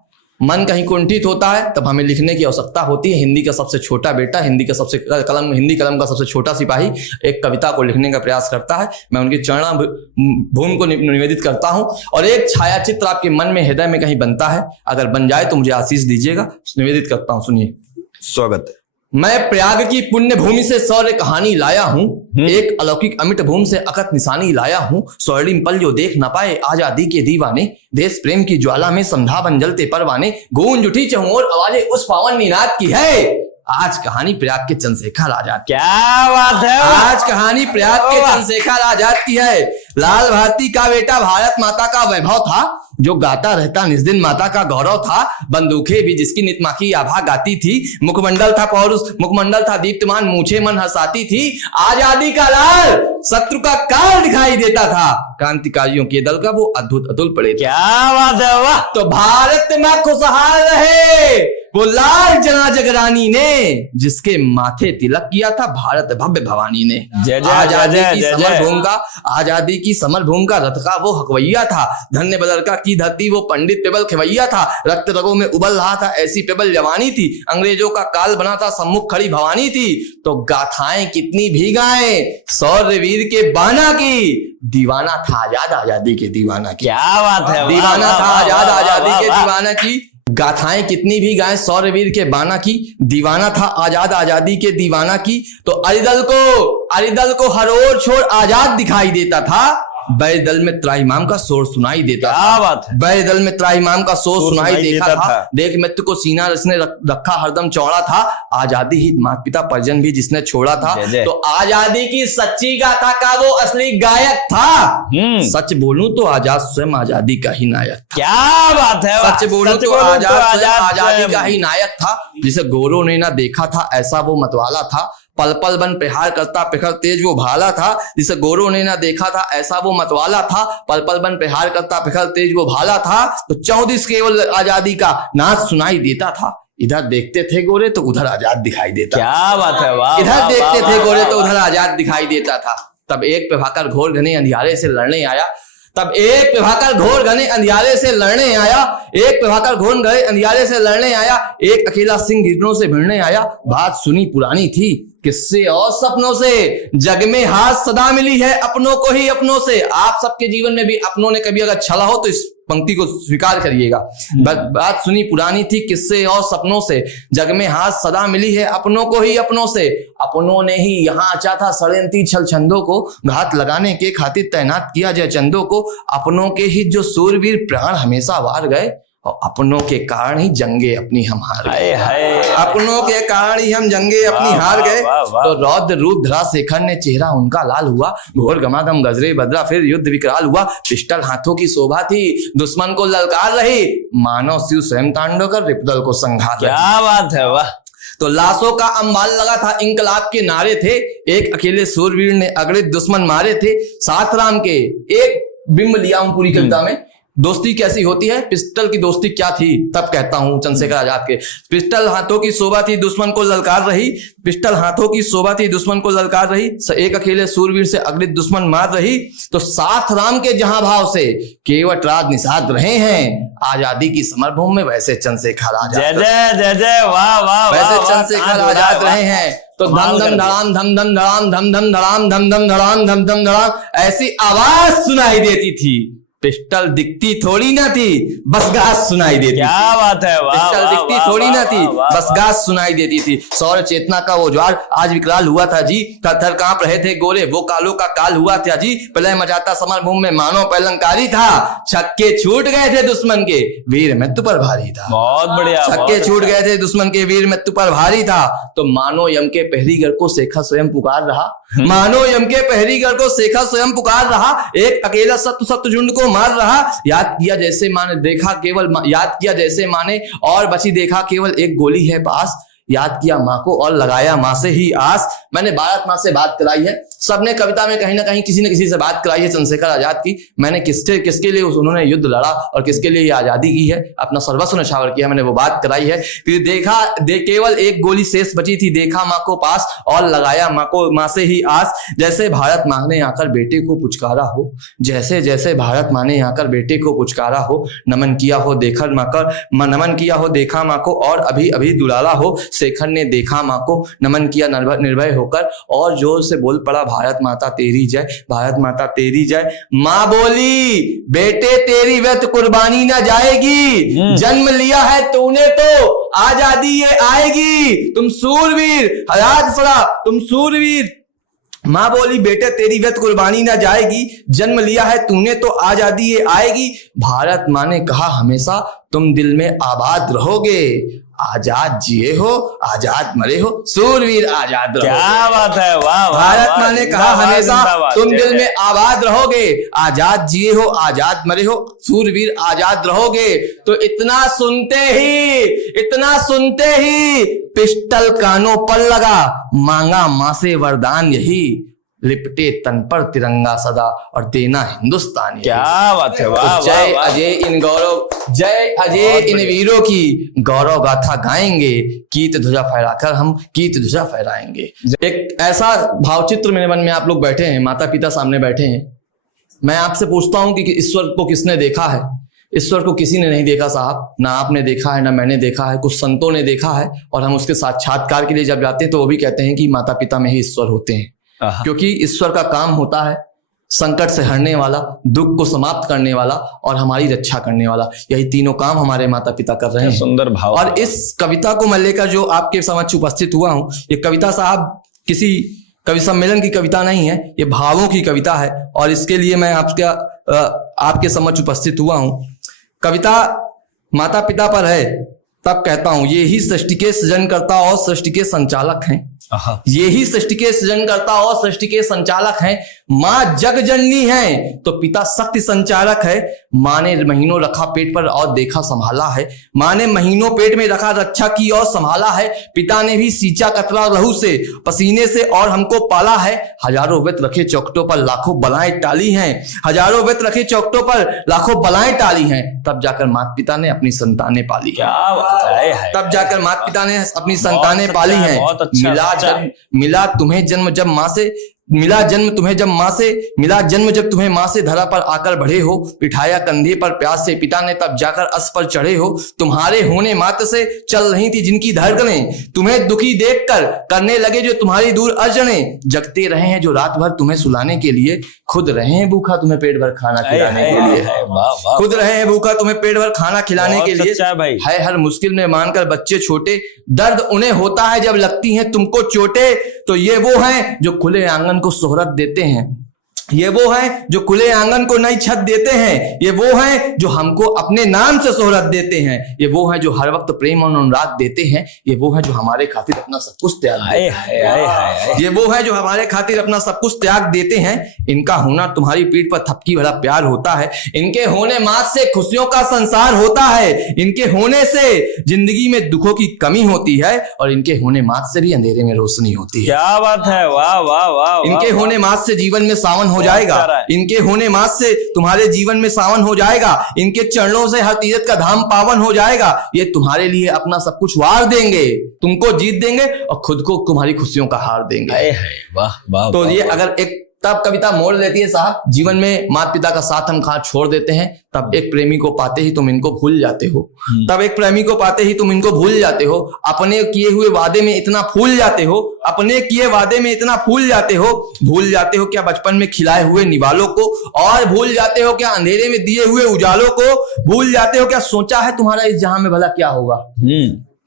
मन कहीं कुंठित होता है तब हमें लिखने की आवश्यकता होती है। हिंदी का सबसे छोटा बेटा, हिंदी कलम का सबसे छोटा सिपाही एक कविता को लिखने का प्रयास करता है। मैं उनकी चरणाभूमि को निवेदित करता हूं, और एक छायाचित्र आपके मन में, हृदय में कहीं बनता है, अगर बन जाए तो मुझे आशीष दीजिएगा। निवेदित करता हूं, सुनिए। स्वागत है। मैं प्रयाग की पुण्य भूमि से शौर्य कहानी लाया हूं, एक अलौकिक अमिट भूमि से अकत निशानी लाया हूं। स्वर्णिम पल जो देख न पाए आजादी के दीवाने, देश प्रेम की ज्वाला में समझा बन जलते परवाने, गूंज उठी चहुओर आवाजें उस पावन निनाद की है। आज कहानी प्रयाग के चंद्रशेखर आजाद। क्या बात है, आज कहानी प्रयाग के चंद्रशेखर आजाद की है। लाल भारती का बेटा भारत माता का वैभव था, जो गाता रहता निज दिन माता का गौरव था। बंदूकें भी जिसकी नित मां की आभा गाती थी, मुखमंडल था पौरुष, मुखमंडल था दीप्तमान, मूछे मन हंसाती थी। आजादी का लाल शत्रु का काल दिखाई देता था, क्रांतिकारियों के दल का वो अद्भुत अतुल पड़े। क्या बात है, वाह। तो भारत में खुशहाल रहे वो लाल जना जगरानी ने, जिसके माथे तिलक किया था भारत भव्य भवानी ने। जय जय आजादी जय की जय समर जय। भूमि का, आजादी की समर भूमि का रथ का वो हकवैया था। धन्य बदरका की धरती वो पंडित पेबल खवैया था। रक्त रगों में उबल रहा था ऐसी पेबल जवानी थी, अंग्रेजों का काल बना था सम्मुख खड़ी भवानी थी। तो गाथाएं कितनी भी गाएं शौर्य वीर के बाना की, दीवाना था आजाद आजादी के दीवाना की। क्या बात है, दीवाना था आजाद आजादी के दीवाना की। गाथाएं कितनी भी गाएं शौर्यवीर के बाना की, दीवाना था आजाद आजादी के दीवाना की। तो अरिदल को हर ओर छोड़ आजाद दिखाई देता था, बैदल में त्राहिमाम का शोर सुनाई देता था। क्या बात है, बैदल में त्राहिमाम का शोर सुनाई देता था। देख मृत्यु को सीना जिसने रखा हरदम चौड़ा था, आजादी ही माता पिता परिजन भी जिसने छोड़ा था। तो आजादी की सच्ची गाथा का वो असली गायक था। सच बोलूं तो आजाद स्वयं आजादी का ही नायक था। क्या बात है, सच बोलूं तो आजाद आजादी का ही नायक था। जिसे गोरों ने ना देखा था ऐसा वो मतवाला था, पल पल बन प्रहार करता प्रखर तेज वो भाला था। जिसे गोरों ने ना देखा था ऐसा वो मतवाला था, पल पल बन प्रहार करता प्रखर तेज वो भाला था। तो 34 केवल आजादी का नाच सुनाई देता था, इधर देखते थे गोरे तो उधर आजाद दिखाई देता। क्या बात है, वाह। इधर देखते थे गोरे तो उधर आजाद दिखाई देता था। तब एक प्रभाकर घोर घने अंधियारे से लड़ने आया, तब एक प्रभाकर घोर घने अंधियारे से लड़ने आया, एक प्रभाकर घोर घने अंधियारे से लड़ने आया, एक अकेला सिंह गिरनों से भिड़ने आया। बात सुनी पुरानी थी किससे और सपनों से, जग में हाथ सदा मिली है अपनों को ही अपनों से। आप सबके जीवन में भी अपनों ने कभी अगर छला हो तो इस पंक्ति को स्वीकार करिएगा। बात सुनी पुरानी थी किससे और सपनों से, जग में हाथ सदा मिली है अपनों को ही अपनों से। अपनों ने ही यहाँ आचा था षड्यंत्री छल छंदों को, घात लगाने के खातिर तैनात किया जय चंदों को। अपनों के ही जो सूरवीर प्राण हमेशा वार गए, और अपनों के कारण ही जंगे अपनी हम हार गए। अपनों के कारण ही हम जंगे अपनी हार गए। तो रौद्र रूप धरा शेखर ने चेहरा उनका लाल हुआ, घोर गमागम गजरे बदरा फिर युद्ध विकराल हुआ। पिस्टल हाथों की शोभा थी दुश्मन को ललकार रही, मानव शिव स्वयं तांडव कर रिपुदल को संघार रही। क्या बात है, वाह। तो लाशों का अंबाल लगा था, इंकलाब के नारे थे, एक अकेले सूरवीर ने अगले दुश्मन मारे थे। साथ राम के एक बिंब लिया हूं पूरी कविता में, दोस्ती कैसी होती है, पिस्टल की दोस्ती क्या थी, तब कहता हूं चंद्रशेखर आजाद के। पिस्टल हाथों की शोभा थी, दुश्मन को ललकार रही, पिस्टल हाथों की शोभा थी, दुश्मन को ललकार रही, एक अकेले सूरवीर से अगणित दुश्मन मार रही, तो साथ राम के जहां भाव से केवट राज निषाद रहे हैं, आजादी की समर भूमि में वैसे चंद्रशेखर आजाद, जय जय जय जय, वाह वाह, वैसे चंद्रशेखर आजाद रहे हैं। तो धम धम धड़ाम धम धम धड़ाम धम धम धड़ाम धम धम धड़ाम धम धम धड़ाम ऐसी आवाज सुनाई देती थी। पिस्टल दिखती थोड़ी ना थी, बस गाज सुनाई देती। क्या बात है, वाह, पिस्टल दिखती थोड़ी ना थी, बस गाज सुनाई देती थी। सौर चेतना का वो ज्वार आज विकराल हुआ था जी, थर कांप रहे थे गोरे, वो कालों का काल हुआ था जी, प्रलय मचाता समर भूमि में मानो पलंकारी था, छक्के छूट गए थे दुश्मन के, वीर मृत्यु पर भारी था। बहुत बढ़िया, छक्के छूट गए थे दुश्मन के, वीर मृत्यु पर भारी था। तो मानो यम के पहरीगर को शेखर स्वयं पुकार रहा, मानो यम के पहरीगर को शेखर स्वयं पुकार रहा, एक अकेला शत्रु झुंड को मार रहा। याद किया जैसे माने देखा केवल, याद किया जैसे माने और बची देखा केवल एक गोली है पास, याद किया माँ को और लगाया माँ से ही आस। मैंने भारत माँ से बात कराई है, सबने कविता में कहीं ना कहीं किसी न किसी से बात कराई है चंद्रशेखर आजाद की। मैंने किसके लिए उन्होंने युद्ध लड़ा और किसके लिए आजादी की है, अपना सर्वस्व न्यौछावर किया, मैंने वो बात कराई है। फिर देखा केवल एक गोली शेष बची थी, देखा माँ को पास और लगाया माँ से ही आस। जैसे भारत माँ ने आकर बेटे को पुचकारा हो, जैसे जैसे भारत माँ ने आकर बेटे को पुचकारा हो, नमन किया हो देखा माँ का, नमन किया हो देखा माँ को और अभी अभी दुलारा हो। शेखर ने देखा माँ को, नमन किया निर्भय होकर और जोर से बोल पड़ा भारत माता तेरी जय, भारत माता तेरी जय। माँ बोली बेटे तेरी व्यर्थ कुर्बानी ना जाएगी, जन्म लिया है तूने तो आजादी ये आएगी, तुम सूरवीर हयात फरा तुम सूरवीर। माँ बोली बेटे तेरी व्यर्थ कुर्बानी ना जाएगी, जन्म लिया है तूने तो आजादी ये आएगी। भारत माँ ने कहा हमेशा तुम दिल में आबाद रहोगे, आजाद जिए हो आजाद मरे हो, सूरवीर आजाद रहोगे। क्या बात है, वाह। भारत माँ ने कहा हमेशा तुम दिल में आबाद रहोगे, आजाद जिए हो आजाद मरे हो, सूरवीर आजाद रहोगे। तो इतना सुनते ही पिस्टल कानों पर लगा, मांगा माँ से वरदान यही, लिपटे तन पर तिरंगा सदा और देना हिंदुस्तान। क्या बात है, वाह। जय अजय इन गौरव, जय अजय इन वीरों की गौरव गाथा गाएंगे, कीर्ति ध्वजा फहराकर हम कीर्ति ध्वजा फहराएंगे। एक ऐसा भावचित्र मेरे मन में, आप लोग बैठे हैं, माता पिता सामने बैठे हैं, मैं आपसे पूछता हूं कि ईश्वर को किसने देखा है? ईश्वर को किसी ने नहीं देखा साहब, ना आपने देखा है ना मैंने देखा है, कुछ संतों ने देखा है और हम उसके साक्षात्कार के लिए जब जाते हैं तो वो भी कहते हैं कि माता पिता में ही ईश्वर होते हैं, क्योंकि ईश्वर का काम होता है संकट से हरने वाला, दुख को समाप्त करने वाला और हमारी रक्षा करने वाला। यही तीनों काम हमारे माता पिता कर रहे हैं। सुंदर भाव। और इस कविता को मैं लेकर जो आपके समक्ष उपस्थित हुआ हूं, ये कविता साहब किसी कवि सम्मेलन की कविता नहीं है, ये भावों की कविता है और इसके लिए मैं आपके समक्ष उपस्थित हुआ हूं। कविता माता पिता पर है, तब कहता हूं ये ही सृष्टि के सृजनकर्ता और सृष्टि के संचालक हैं, ये ही सृष्टि के सृजनकर्ता और सृष्टि के संचालक हैं। माँ जग जननी है तो पिता शक्ति संचारक है, माँ ने महीनों रखा पेट पर और देखा संभाला है, माँ ने महीनों पेट में रखा रक्षा की और संभाला है, पिता ने भी सींचा कतरा लहू से पसीने से और हमको पाला है। हजारों व्रत रखे चौखटों पर लाखों बलाएं टाली हैं, हजारों व्रत रखे चौखटों पर लाखों बलाएं टाली हैं, तब जाकर माता पिता ने अपनी संतानें पाली है, तब जाकर माता पिता ने अपनी संतानें पाली हैं। मिला तुम्हें जन्म जब माँ से, मिला जन्म तुम्हें जब माँ से, मिला जन्म जब तुम्हें माँ से, धरा पर आकर बढ़े हो, बिठाया कंधे पर प्यास से पिता ने तब जाकर अस पर चढ़े हो। तुम्हारे होने मात्र से चल रही थी जिनकी धड़कनें, तुम्हें दुखी देखकर करने लगे जो तुम्हारी दूर अर्जनें, जगते रहे हैं जो रात भर तुम्हें सुलाने के लिए, खुद रहे हैं भूखा तुम्हें पेट भर खाना खिलाने के लिए, खुद रहे हैं भूखा तुम्हें पेट भर खाना खिलाने के लिए। है हर मुश्किल में मानकर बच्चे छोटे, दर्द उन्हें होता है जब लगती हैं तुमको चोटें। तो ये वो हैं जो खुले आंगन को शोहरत देते हैं, ये वो हैं जो खुले आंगन को नई छत देते हैं, ये वो हैं जो हमको अपने नाम से शोहरत देते हैं, ये वो हैं जो हर वक्त प्रेम और अनुराग देते हैं, ये वो हैं जो हमारे खातिर अपना सब कुछ त्याग देते हैं, ये वो हैं जो हमारे खातिर अपना सब कुछ त्याग देते हैं। इनका होना तुम्हारी पीठ पर थपकी भरा प्यार होता है, इनके होने मात से खुशियों का संसार होता है, इनके होने से जिंदगी में दुखों की कमी होती है और इनके होने मात से भी अंधेरे में रोशनी होती है। क्या बात है, वाह वाह वाह। इनके होने मात से जीवन में सावन हो जाएगा, इनके होने मास से तुम्हारे जीवन में सावन हो जाएगा, इनके चरणों से हर तीर्थ का धाम पावन हो जाएगा। ये तुम्हारे लिए अपना सब कुछ वार देंगे, तुमको जीत देंगे और खुद को तुम्हारी खुशियों का हार देंगे। वाह वाह। तो ये अगर एक तब कविता मोड़ देती है साहब, जीवन में माता पिता का साथ हम खा छोड़ देते हैं, तब एक प्रेमी को पाते ही तुम इनको भूल जाते हो, तब एक प्रेमी को पाते ही तुम इनको भूल जाते हो, अपने किए हुए वादे में इतना फूल जाते हो, अपने किए वादे में इतना फूल जाते हो, भूल जाते हो क्या बचपन में खिलाए हुए निवालों को, और भूल जाते हो क्या अंधेरे में दिए हुए उजालों को, भूल जाते हो क्या सोचा है तुम्हारा इस जहां में भला क्या होगा।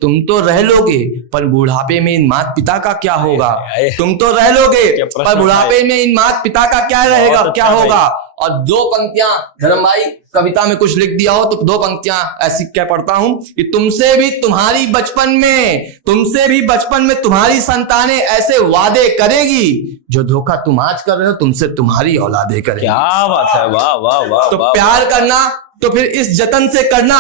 तुम तो रह लोगे पर बुढ़ापे में इन माता पिता का क्या होगा, तुम तो रह लोगे पर बुढ़ापे में इन माता पिता का क्या रहेगा, क्या होगा। और दो पंक्तियां धर्म भाई कविता में कुछ लिख दिया हो तो दो पंक्तियां ऐसी क्या पढ़ता हूं कि तुमसे भी बचपन में तुम्हारी संतानें ऐसे वादे करेगी, जो धोखा तुम आज कर रहे हो तुमसे तुम्हारी औलादे करेगी। क्या बात है, वाह वाह वाह। तो प्यार करना तो फिर इस जतन से करना,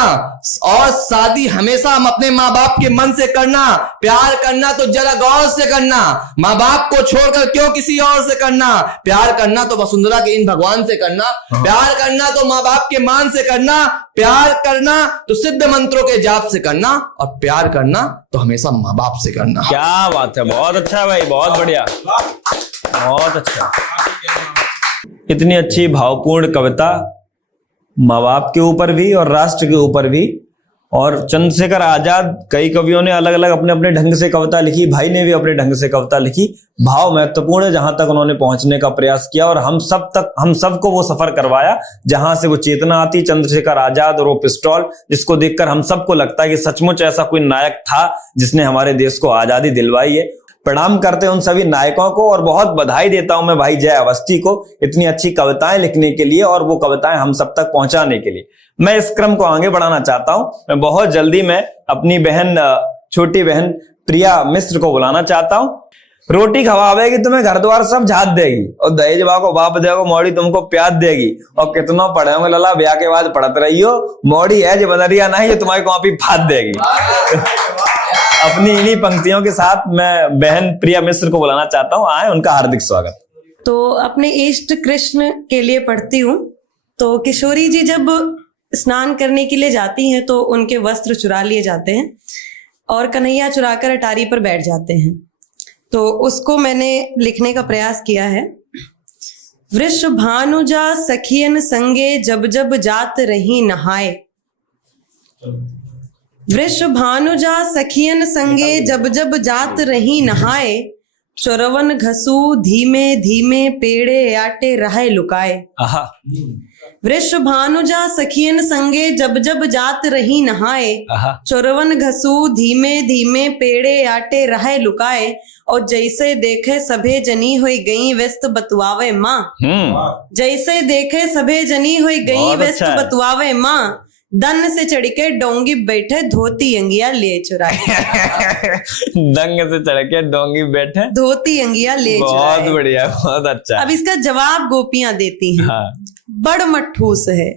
और शादी हमेशा हम अपने माँ बाप के मन से करना। प्यार करना तो जरा गौर से करना, माँ बाप को छोड़कर क्यों किसी और से करना। प्यार करना तो वसुंधरा के इन भगवान से करना, प्यार करना तो माँ बाप के मान से करना, प्यार करना तो सिद्ध मंत्रों के जाप से करना, और प्यार करना तो हमेशा माँ बाप से करना। क्या बात है, बहुत अच्छा भाई, बहुत बढ़िया, बहुत अच्छा। इतनी अच्छी भावपूर्ण कविता माँ बाप के ऊपर भी और राष्ट्र के ऊपर भी। और चंद्रशेखर आजाद, कई कवियों ने अलग अलग अपने अपने ढंग से कविता लिखी, भाई ने भी अपने ढंग से कविता लिखी। भाव महत्वपूर्ण है जहां तक उन्होंने पहुंचने का प्रयास किया, और हम सबको वो सफर करवाया जहां से वो चेतना आती। चंद्रशेखर आजाद और वो पिस्तौल, जिसको देखकर हम सबको लगता है कि सचमुच ऐसा कोई नायक था जिसने हमारे देश को आजादी दिलवाई है। प्रणाम करते हैं उन सभी नायकों को, और बहुत बधाई देता हूं मैं भाई जय अवस्थी को इतनी अच्छी कविताएं लिखने के लिए और वो कविताएं हम सब तक पहुंचाने के लिए। मैं इस क्रम को आगे बढ़ाना चाहता हूं। मैं बहुत जल्दी मैं अपनी बहन, छोटी बहन प्रिया मिश्र को बुलाना चाहता हूं। रोटी खवावेगी तुम्हें घर द्वार सब झाद देगी, और दहेजवा को बाप देगो मौड़ी तुमको प्याद देगी, और कितना पढ़े होंगे लला ब्याह के बाद पढ़त रही हो, मौड़ी है जो बदरिया नहीं जो तुम्हारी कॉपी फाद देगी। अपनी इन्हीं पंक्तियों के साथ मैं बहन प्रिया मिश्र को बुलाना चाहता हूँ, आए, उनका हार्दिक स्वागत। तो अपने इष्ट कृष्ण के लिए पढ़ती हूँ। तो किशोरी जी जब स्नान करने के लिए जाती हैं तो उनके वस्त्र चुरा लिए जाते हैं और कन्हैया चुराकर अटारी पर बैठ जाते हैं। तो उसको मैंने लिखने का प्रयास किया है। वृष भानुजा सखियन संगे जब जब जात रही नहाए, वृष भानुजा सखियन संगे जब जब जात रही नहाए, चोरवन घसू धीमे धीमे पेड़े आटे रहे लुकाए। वृष भानुजा सखियन संगे जब जब जात रही नहाए, चोरवन घसू धीमे धीमे पेड़े आटे रहे लुकाए, और जैसे देखे सभे जनी हुई गई व्यस्त बतुआवे माँ, जैसे देखे सभे जनी हुई गई व्यस्त बतुआवे माँ, दन से चढ़ के डोंगी बैठे धोती अंगिया ले चुराए। दंग से चढ़ के डोंगी बैठे धोती अंगिया ले चुराए। बहुत बढ़िया, बहुत अच्छा। अब इसका जवाब गोपियां देती हैं। हाँ। बड़ मठूस है,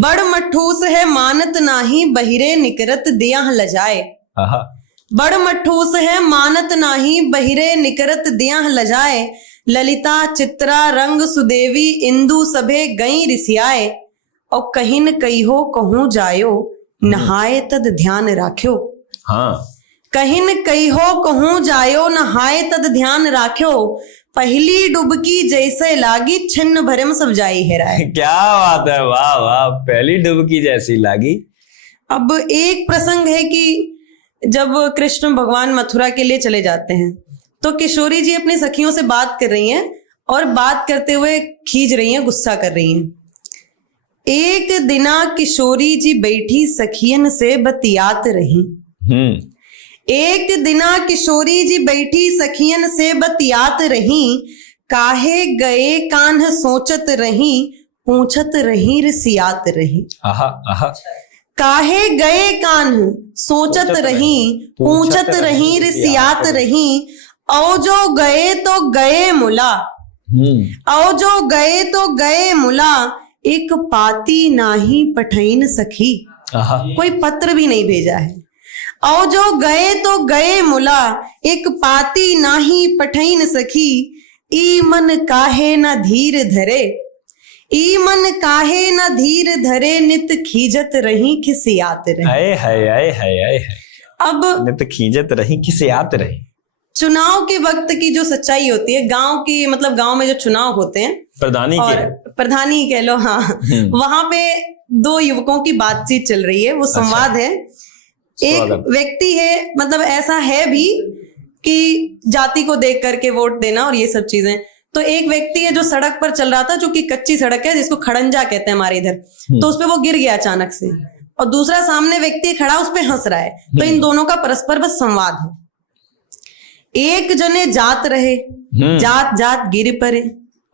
बड़ मठूस है मानत नाही बहिरे निकरत दिया लजाए, बड़ मठूस है मानत नाही बहिरे निकरत दिया लजाए, ललिता चित्रा रंग सुदेवी इंदु सभे गई रिसियाए, और कहीं न कहीं हो कहूं जायो नहाए तद ध्यान राख्यो। हाँ। कहीं न कहीं हो कहूं जायो नहाए तद ध्यान राख्यो, पहली डुबकी जैसे लागी छिन्न भरम सब जाई हेराए। क्या बात है, वाह वाह, पहली डुबकी जैसी लागी। अब एक प्रसंग है कि जब कृष्ण भगवान मथुरा के लिए चले जाते हैं तो किशोरी जी अपनी सखियों से बात कर रही हैं, और बात करते हुए खींच रही हैं, गुस्सा कर रही हैं। एक दिना किशोरी जी बैठी सखियन से बतियात रही, एक दिना किशोरी जी बैठी सखियन से बतियात रही, काहे गए कान्ह सोचत रही, पूछत रही रिसियात रही। काहे गए कान्ह सोचत रही, पूछत रही रिसियात रही, औ जो गए तो गए मुला, औ जो गए तो गए मुला, एक पाती नाही पठैन सखी, कोई पत्र भी नहीं भेजा है। और जो गए तो गए मुला, एक पाती नाही पठैन सखी, ई मन काहे न धीर धरे, ई मन काहे न धीर धरे, नित खीजत रही खिसियात रही। आए हाय आए हाय आए हाय, अब नित खींचत रही खिसियात रही। चुनाव के वक्त की जो सच्चाई होती है, गांव की मतलब गांव में जब चुनाव होते हैं, प्रधानी और के प्रधानी कह लो, हाँ, वहां पे दो युवकों की बातचीत चल रही है, वो संवाद है। एक स्वागत। व्यक्ति है, मतलब ऐसा है भी कि जाति को देख करके वोट देना और ये सब चीजें। तो एक व्यक्ति है जो सड़क पर चल रहा था, जो कि कच्ची सड़क है, जिसको खड़ंजा कहते हैं हमारे इधर, तो उस पे वो गिर गया अचानक से, और दूसरा सामने व्यक्ति खड़ा उस पे हंस रहा है। तो इन दोनों का परस्पर बस संवाद है। एक जने जात रहे, जात जात गिर परे,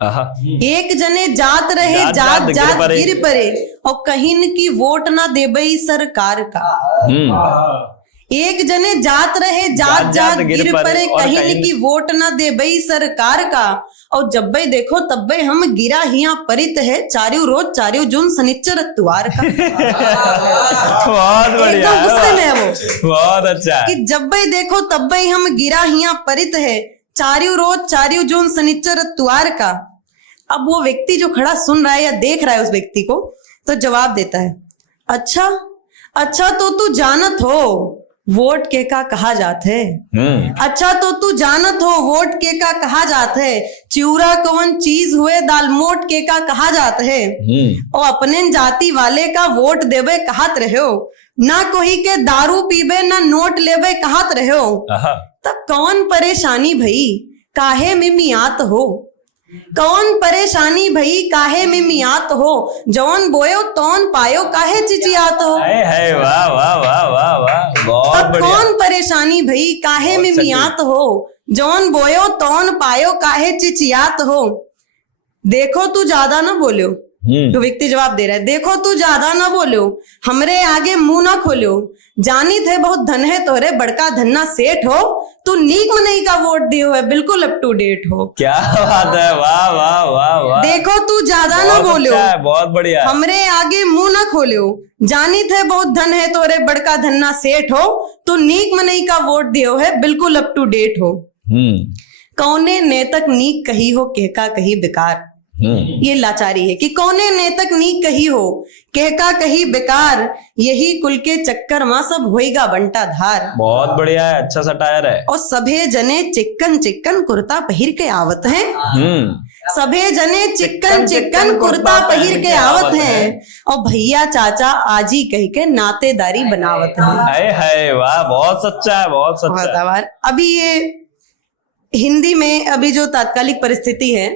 आहा, एक जने जात रहे, जात जात जात जात गिर गिर परे, और कहीं की वोट ना देबई सरकार का। एक जने जात रहे, जात जात गिर परे, और कहीं की वोट ना देबई सरकार का। और जब भाई देखो तब भाई हम गिरा हिया परित है, चारियों रोज चारियों जून शनिचर तुआर का। बहुत बढ़िया एकदम गुस्से में है वो, बहुत अच्छा है। कि जब भाई देखो तब भाई हम गिरा हिया परित है, चारियों रोज चारियों जून शनिचर तुआर का। अब वो व्यक्ति जो खड़ा सुन रहा है या देख रहा है उस व्यक्ति को, तो जवाब देता है, अच्छा अच्छा तो तू जानत हो वोट के का कहा जात है। अच्छा तो तू जानत हो वोट के का कहा जात है, चिउरा कौन चीज हुए दाल मोट के का कहा जात है। और अपने जाति वाले का वोट देवे कहत रहे हो, ना कोई के दारू पीबे ना नोट लेवे कहत रहे हो। आहा, तब कौन परेशानी भई काहे में मियात हो, कौन परेशानी भई काहे में मियात हो, जौन बोयो तौन पायो काहे चिचियात हो। हाय हाय, वाह वाह वाह वाह वाह, बहुत तब बढ़िया। कौन परेशानी भई काहे में मियात हो, जौन बोयो तौन पायो काहे चिचियात हो। देखो तू ज्यादा ना बोलो, तो व्यक्ति जवाब दे रहा है, देखो तू ज्यादा ना बोलो, हमरे आगे मुंह ना खोलो, जानी थे बहुत धन है तोरे बड़का धन्ना सेठ हो, तू नीक मनई का वोट दियो है बिल्कुल अप टू डेट हो। क्या बात है, वाह वाह वाह वाह, देखो तू ज्यादा ना बहुत बोलो, अच्छा है, बहुत बढ़िया। हमरे आगे मुंह ना खोलो, जानी थे बहुत धन है तोरे बड़का धन्ना सेठ हो, तू नीक मनई का वोट दियो है बिल्कुल अप टू डेट हो। कौने नेतक नीक कही हो कहका कही बेकार। ये लाचारी है कि कौने नेतक नीक कही हो कहका कही बेकार, यही कुल के चक्कर मां सब होएगा बंटा धार। बहुत बढ़िया है, अच्छा सा टायर है। और सभे जने चिक्कन चिक्कन कुर्ता पहिर के आवत हैं, सभे जने चिक्कन चिक्कन कुर्ता पहिर के आवत हैं, और भैया चाचा आजी कह के नातेदारी बनावत हैं। हाय हाय, वाह, बहुत सच्चा है, बहुत सच्चा है। अभी ये हिंदी में अभी जो तात्कालिक परिस्थिति है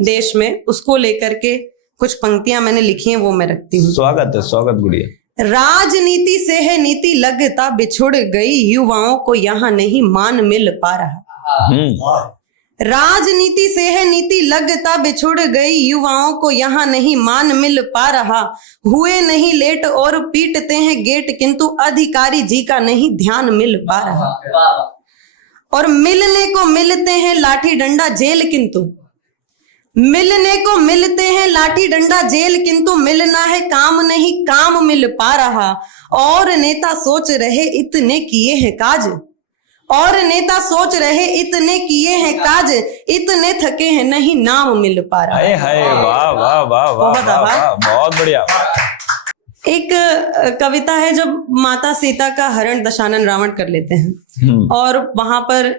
देश में, उसको लेकर के कुछ पंक्तियां मैंने लिखी हैं, वो मैं रखती हूँ। स्वागत गुड़िया। राजनीति से है नीति लगता बिछुड़ गई, युवाओं को यहाँ नहीं मान मिल पा रहा। राजनीति से है नीति लगता बिछुड़ गई, युवाओं को यहाँ नहीं मान मिल पा रहा। हुए नहीं लेट और पीटते हैं गेट, किंतु अधिकारी जी का नहीं ध्यान मिल पा रहा। और मिलने को मिलते हैं लाठी डंडा जेल, किंतु मिलने को मिलते हैं लाठी डंडा जेल, किंतु मिलना है काम नहीं काम मिल पा रहा। और नेता सोच रहे इतने किए हैं काज, और नेता सोच रहे इतने किए हैं काज, इतने थके हैं नहीं नाम मिल पा रहा। हाय हाय, वाह वाह वाह वाह, बहुत बढ़िया। एक कविता है जब माता सीता का हरण दशानन रावण कर लेते हैं, और वहां पर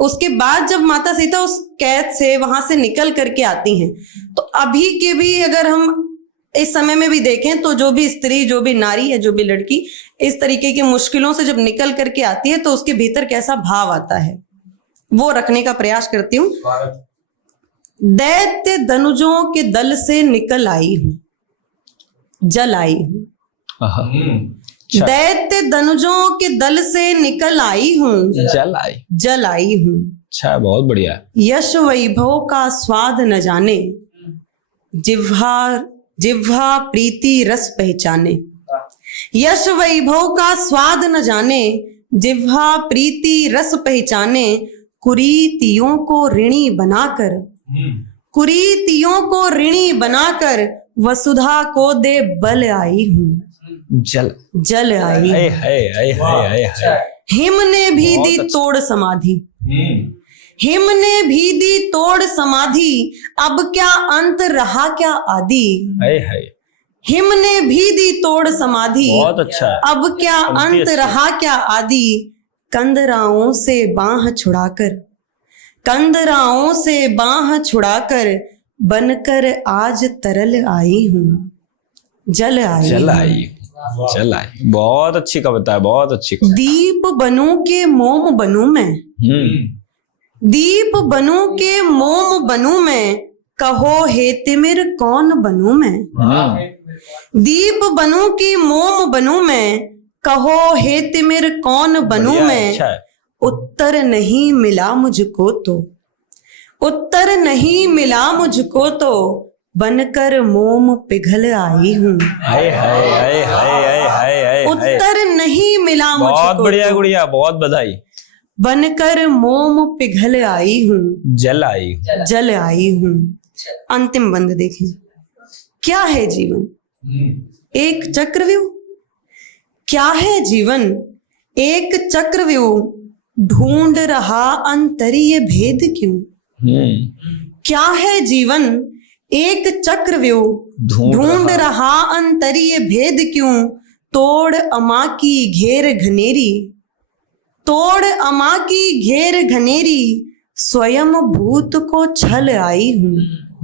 उसके बाद जब माता सीता उस कैद से वहां से निकल करके आती हैं, तो अभी के भी अगर हम इस समय में भी देखें तो जो भी स्त्री, जो भी नारी है, जो भी लड़की इस तरीके की मुश्किलों से जब निकल करके आती है, तो उसके भीतर कैसा भाव आता है वो रखने का प्रयास करती हूँ। दैत्य धनुजों के दल से निकल आई हूँ, जल आई हूँ। दैत्य धनुजों के दल से निकल आई हूँ, जल आई हूँ। अच्छा, बहुत बढ़िया। यश वैभव का स्वाद न जाने, जिह्वा प्रीति रस पहचाने। यश वैभव का स्वाद न जाने, जिह्वा प्रीति रस पहचाने। कुरीतियों को ऋणी बनाकर, कुरीतियों को ऋणी बनाकर, वसुधा को दे बल आई हूँ, जल आई। हाय हाय हाय हाय हाय। हिम ने भी दी तोड़ समाधि, हिम ने भी दी तोड़ समाधि, अब क्या अंत रहा क्या आदि। है हिम ने भी दी तोड़ समाधि, बहुत अच्छा है। अब क्या पंक्ति अंत अच्छी रहा क्या आदि। कंदराओं से बाह छुड़ाकर, कंदराओं से बाह छुड़ाकर, बनकर आज तरल आई हूँ, जल आई चल हूँ। आई चल आई। बहुत अच्छी कविता है, बहुत अच्छी कविता। दीप बनूं के मोम बनूं मैं, दीप बनूं के मोम बनूं मैं, कहो हे तिमिर कौन बनूं मैं। दीप बनूं की मोम बनूं मैं, कहो हे तिमिर कौन बनूं बढ़िया, मैं। अच्छा है। उत्तर नहीं मिला मुझको तो, उत्तर नहीं मिला मुझको तो, बनकर मोम पिघल आई हूँ। हाय हाय हाय हाय हाय हाय हाय। उत्तर नहीं मिला मुझको बहुत बढ़िया तो, गुड़िया, बहुत बधाई। बनकर मोम पिघल आई हूँ, जल आई। जल आई हूँ। अंतिम बंद देखें। क्या है जीवन, एक चक्रव्यूह। क्या है जीवन, एक चक्रव्यूह, ढूंढ रहा अंतरीय भेद क्यों। क्या है जीवन, एक चक्रव्यूह, ढूंढ रहा अंतरीय भेद क्यों। तोड़ अमा की घेर घनेरी, तोड़ अमा की घेर घनेरी, स्वयं भूत को छल आई हूँ,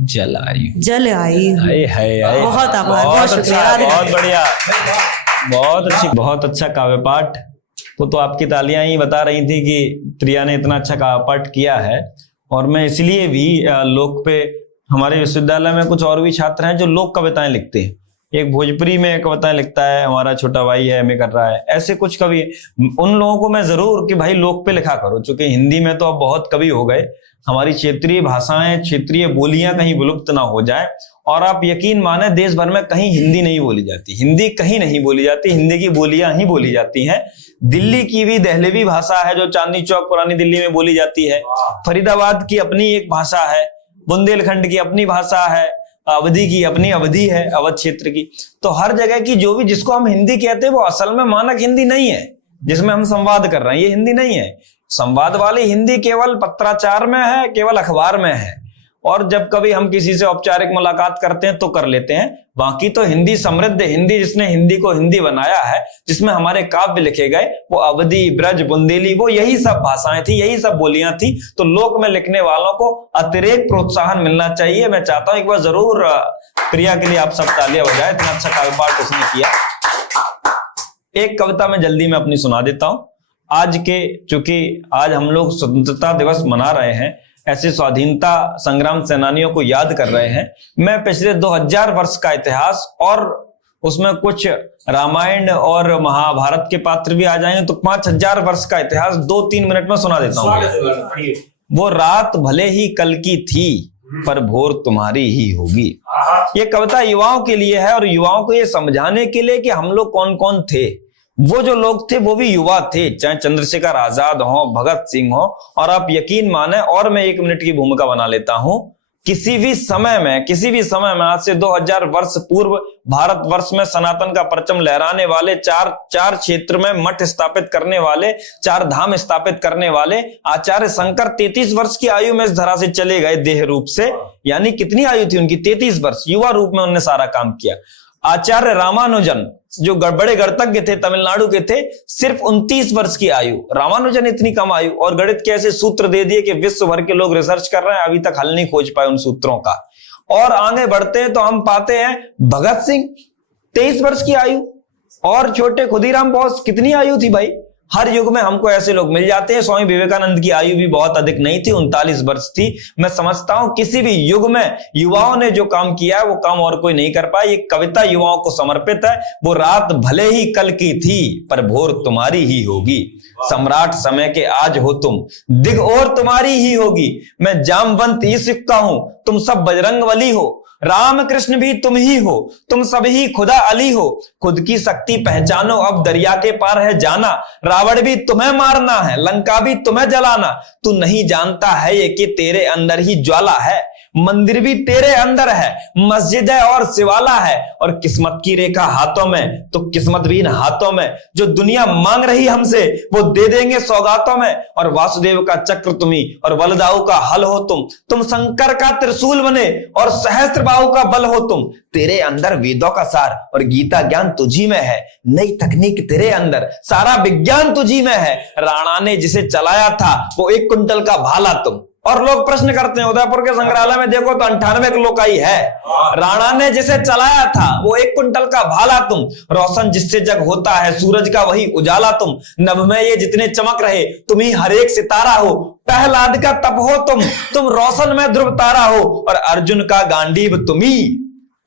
जल आई। जल आई हूँ। हाय हाय हाय। बहुत आभार, बहुत अच्छा, शुक्रिया, राधे बहुत राधे। बढ़िया, बहुत अच्छा काव्य पाठ। वो तो आपकी तालियां ही बता रही थी कि प्रिया ने इतना अच्छा काव्य पाठ किया है। और मैं इसलिए भी लोक पे, हमारे विश्वविद्यालय में कुछ और भी छात्र हैं जो लोक कविताएं लिखते हैं। एक भोजपुरी में कविताएं लिखता है, हमारा छोटा भाई है, एमए कर रहा है। ऐसे कुछ कवि, उन लोगों को मैं जरूर कि भाई लोक पे लिखा करो, चूंकि हिंदी में तो अब बहुत कवि हो गए। हमारी क्षेत्रीय भाषाएं, क्षेत्रीय बोलियां कहीं विलुप्त ना हो जाए। और आप यकीन माने, देश भर में कहीं हिंदी नहीं बोली जाती, हिंदी कहीं नहीं बोली जाती, हिंदी की बोलियां ही बोली जाती हैं। दिल्ली की भी दहलेवी भाषा है जो चांदनी चौक पुरानी दिल्ली में बोली जाती है। फरीदाबाद की अपनी एक भाषा है, बुंदेलखंड की अपनी भाषा है, अवधी की अपनी अवधि है, अवध क्षेत्र की। तो हर जगह की जो भी, जिसको हम हिंदी कहते हैं, वो असल में मानक हिंदी नहीं है जिसमें हम संवाद कर रहे हैं। ये हिंदी नहीं है। संवाद वाली हिंदी केवल पत्राचार में है, केवल अखबार में है। और जब कभी हम किसी से औपचारिक मुलाकात करते हैं तो कर लेते हैं। बाकी तो हिंदी समृद्ध हिंदी, जिसने हिंदी को हिंदी बनाया है, जिसमें हमारे काव्य लिखे गए, वो अवधी, ब्रज, बुंदेली, वो यही सब भाषाएं थी, यही सब बोलियां थी। तो लोक में लिखने वालों को अतिरिक्त प्रोत्साहन मिलना चाहिए। मैं चाहता हूं एक बार जरूर प्रिया के लिए आप सब तालियां बजाएं, इतना अच्छा काव्य पाठ उसने किया। एक कविता मैं जल्दी में अपनी सुना देता हूं। आज के, चूंकि आज हम लोग स्वतंत्रता दिवस मना रहे हैं, ऐसे स्वाधीनता संग्राम सेनानियों को याद कर रहे हैं। मैं पिछले 2000 वर्ष का इतिहास, और उसमें कुछ रामायण और महाभारत के पात्र भी आ जाएंगे, तो 5000 वर्ष का इतिहास 2-3 मिनट में सुना देता हूँ। वो रात भले ही कल की थी, पर भोर तुम्हारी ही होगी। ये कविता युवाओं के लिए है, और युवाओं को ये समझाने के लिए कि हम लोग कौन कौन थे। वो जो लोग थे वो भी युवा थे, चाहे चंद्रशेखर आजाद हो, भगत सिंह हो। और आप यकीन माने, और मैं 1 मिनट की भूमिका बना लेता हूं, किसी भी समय में आज से 2000 वर्ष पूर्व भारतवर्ष में सनातन का परचम लहराने वाले, चार क्षेत्र में मठ स्थापित करने वाले, 4 धाम स्थापित करने वाले आचार्य शंकर 33 वर्ष की आयु में इस धरा से चले गए देह रूप से। यानी कितनी आयु थी उनकी? 33 वर्ष। युवा रूप में उन्होंने सारा काम किया। आचार्य रामानुजन जो बड़े गणितज्ञ थे, तमिलनाडु के थे, सिर्फ 29 वर्ष की आयु। रामानुजन इतनी कम आयु, और गणित के ऐसे सूत्र दे दिए कि विश्व भर के लोग रिसर्च कर रहे हैं, अभी तक हल नहीं खोज पाए उन सूत्रों का। और आगे बढ़ते हैं तो हम पाते हैं भगत सिंह 23 वर्ष की आयु, और छोटे खुदीराम बोस कितनी आयु थी भाई। हर युग में हमको ऐसे लोग मिल जाते हैं। स्वामी विवेकानंद की आयु भी बहुत अधिक नहीं थी, 39 वर्ष थी। मैं समझता हूं किसी भी युग में युवाओं ने जो काम किया है वो काम और कोई नहीं कर पाया। ये कविता युवाओं को समर्पित है। वो रात भले ही कल की थी, पर भोर तुम्हारी ही होगी। सम्राट समय के आज हो तुम, दिग और तुम्हारी ही होगी। मैं जामवंत इस युग का हूं, तुम सब बजरंगबली हो। राम कृष्ण भी तुम ही हो, तुम सब ही खुदा अली हो। खुद की शक्ति पहचानो, अब दरिया के पार है जाना। रावण भी तुम्हें मारना है, लंका भी तुम्हें जलाना। तू नहीं जानता है ये कि तेरे अंदर ही ज्वाला है। मंदिर भी तेरे अंदर है, मस्जिद है और शिवाला है, और किस्मत की रेखा हाथों में तो किस्मत भी इन हाथों में। जो दुनिया मांग रही हमसे वो दे देंगे सौगातों में, और वासुदेव का चक्र तुम्ही और बलदाऊ का हल हो तुम शंकर का त्रिशूल बने और सहस्त्र बाहु का बल हो तुम। तेरे अंदर वेदों का सार और गीता ज्ञान तुझी में है, नई तकनीक तेरे अंदर सारा विज्ञान तुझी में है। राणा ने जिसे चलाया था वो 1 कुंटल का भाला तुम। और लोग प्रश्न करते हैं, उदयपुर के संग्रहालय में देखो तो 98 किलो का ही है। राणा ने जिसे चलाया था वो 1 कुंटल का भाला तुम। रोशन जिससे जग होता है सूरज का वही उजाला तुम। नभ में ये जितने चमक रहे तुम ही हर एक सितारा हो। प्रहलाद का तप हो तुम रोशन में ध्रुव तारा हो, और अर्जुन का गांडीव तुम ही।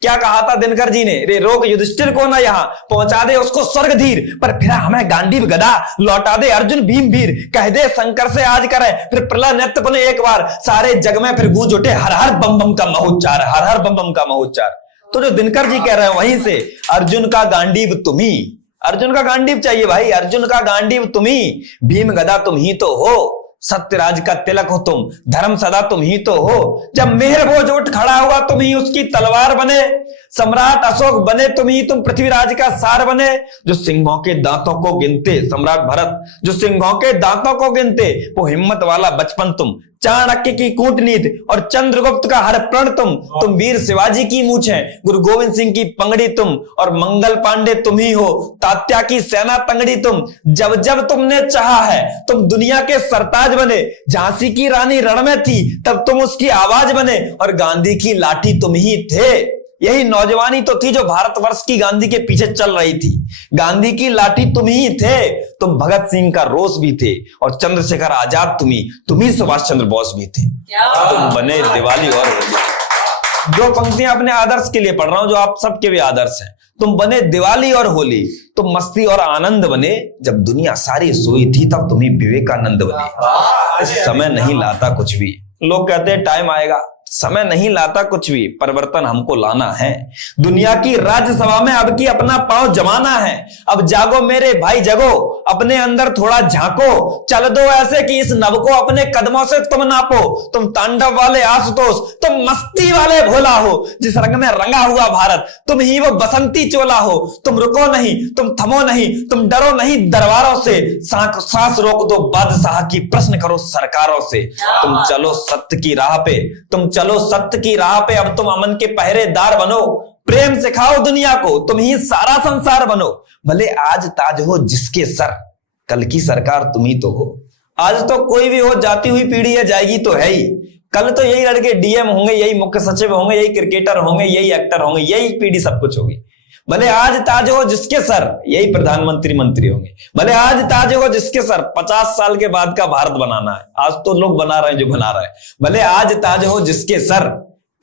क्या कहा था दिनकर जी ने, रे रोक युधिष्ठिर को ना यहाँ, पहुंचा दे उसको स्वर्ग धीर, पर फिर हमें गांडीव गदा, लौटा दे अर्जुन भीम वीर। कह दे शंकर से आज करें फिर प्रलय नृत्य बने एक बार, सारे जग में फिर गूंज उठे हर हर बम बम का महोच्चार, हर हर बम बम का महोच्चार। तो जो दिनकर जी कह रहे हैं वहीं से अर्जुन का गांडीव तुम्ही। अर्जुन का गांडीव चाहिए भाई, अर्जुन का गांडीव तुम्ही। भीम गदा तुम ही तो हो, सत्यराज का तिलक हो तुम, धर्म सदा तुम ही तो हो। जब मेहर बोझ उठ खड़ा हुआ तुम ही उसकी तलवार बने, सम्राट अशोक बने तुम ही, तुम पृथ्वीराज का सार बने। जो सिंहों के दांतों को गिनते सम्राट भरत, जो सिंहों के दांतों को गिनते वो हिम्मत वाला बचपन तुम। चाणक्य की कूटनीति और चंद्रगुप्त का हर प्रण तुम वीर शिवाजी की मूछ है, गुरु गोविंद सिंह की पंगड़ी तुम, और मंगल पांडे तुम ही हो, तात्या की सेना तंगड़ी तुम। जब जब तुमने चाहा है तुम दुनिया के सरताज बने, झांसी की रानी रण में थी तब तुम उसकी आवाज बने, और गांधी की लाठी तुम ही थे। यही नौजवानी तो थी जो भारतवर्ष की गांधी के पीछे चल रही थी। गांधी की लाठी तुम ही थे, तुम भगत सिंह का रोष भी थे, और चंद्रशेखर आजाद तुम ही सुभाष चंद्र बोस भी थे। तुम बने दिवाली और होली। जो पंक्तियां अपने आदर्श के लिए पढ़ रहा हूं, जो आप सबके भी आदर्श हैं। तुम बने दिवाली और होली, तुम मस्ती और आनंद बने, जब दुनिया सारी सोई थी तब तुम ही विवेकानंद बने। इस समय नहीं लाता कुछ भी, लोग कहते हैं टाइम आएगा, समय नहीं लाता कुछ भी, परिवर्तन हमको लाना है। दुनिया की राज्यसभा में अब की अपना पांव जमाना है। अब जागो मेरे भाई जगो, अपने अंदर थोड़ा झांको, चल दो ऐसे कि इस नभ को अपने कदमों से तुम नापो। तुम तांडव वाले आशुतोष, तुम मस्ती वाले भोला हो, जिस रंग में रंगा हुआ भारत तुम ही वो बसंती चोला हो। तुम रुको नहीं, तुम थमो नहीं, तुम डरो नहीं दरबारों से, सांस रोक दो बादशाह की, प्रश्न करो सरकारों से। तुम चलो सत्य की राह पे, तुम चलो सत्य की राह पे, अब तुम अमन के पहरेदार बनो। प्रेम सिखाओ दुनिया को, तुम ही सारा संसार बनो। भले आज ताज हो जिसके सर, कल की सरकार तुम ही तो हो। आज तो कोई भी हो, जाती हुई पीढ़ी है जाएगी तो है ही। कल तो यही लड़के डीएम होंगे, यही मुख्य सचिव होंगे, यही क्रिकेटर होंगे, यही एक्टर होंगे, यही पीढ़ी सब कुछ होगी। भले आज ताज हो जिसके सर, यही प्रधानमंत्री मंत्री होंगे। भले आज ताज हो जिसके सर, 50 साल के बाद का भारत बनाना है। आज तो लोग बना रहे हैं जो बना रहे हैं। भले आज ताज हो जिसके सर,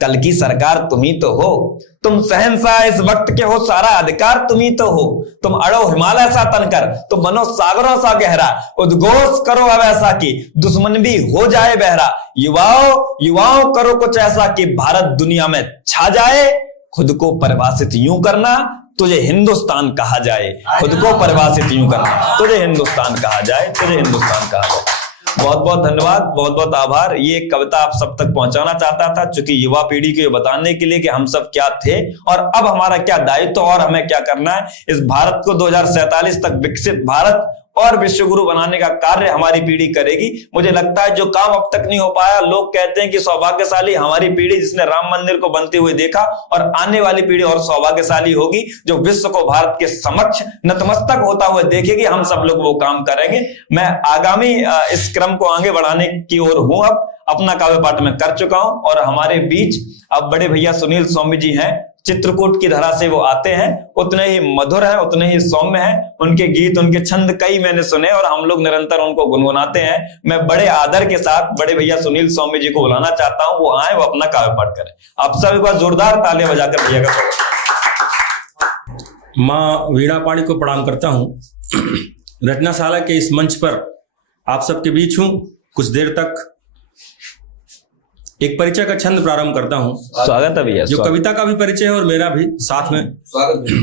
कल की सरकार तुम ही तो हो। तुम शहंशाह इस वक्त के हो, सारा अधिकार तुम ही तो हो। तुम अड़ो हिमालय सा तनकर, तुम बनो सागरों सा गहरा, उद्घोष करो अब ऐसा कि दुश्मन भी हो जाए बहरा। युवाओं करो कुछ ऐसा कि भारत दुनिया में छा जाए। खुद को परिभाषित यूं करना तुझे हिंदुस्तान कहा जाए। खुद को परिभाषित यूं करना तुझे हिंदुस्तान कहा जाए, तुझे हिंदुस्तान कहा जाए। बहुत बहुत धन्यवाद, बहुत बहुत आभार। ये कविता आप सब तक पहुंचाना चाहता था, चूंकि युवा पीढ़ी को बताने के लिए कि हम सब क्या थे और अब हमारा क्या दायित्व और हमें क्या करना है। इस भारत को 2047 तक विकसित भारत और विश्वगुरु बनाने का कार्य हमारी पीढ़ी करेगी। मुझे लगता है जो काम अब तक नहीं हो पाया, लोग कहते हैं कि सौभाग्यशाली हमारी पीढ़ी जिसने राम मंदिर को बनते हुए देखा, और आने वाली पीढ़ी और सौभाग्यशाली होगी जो विश्व को भारत के समक्ष नतमस्तक होता हुआ देखेगी। हम सब लोग वो काम करेंगे। मैं आगामी इस क्रम को आगे बढ़ाने की ओर हूं। अब अपना काव्य पाठ में कर चुका हूं और हमारे बीच अब बड़े भैया सुनील सौम्य जी हैं। चित्रकूट की धरा से वो आते हैं, उतने ही मधुर हैं, उतने ही सौम्य हैं। उनके गीत, उनके छंद कई मैंने सुने और हम लोग निरंतर उनको गुनगुनाते हैं। मैं बड़े आदर के साथ बड़े भैया सुनील सौम्य जी को बुलाना चाहता हूं, वो आए, वो अपना काव्य पाठ करें। आप सब एक बार जोरदार तालियां बजाकर भैया का स्वागत। माँ वीणा पाणी को प्रणाम करता हूँ। रचनाशाला के इस मंच पर आप सबके बीच हूँ। कुछ देर तक एक परिचय का छंद प्रारंभ करता हूँ। स्वागत है भैया। जो कविता का भी परिचय है और मेरा भी साथ में। स्वागत है।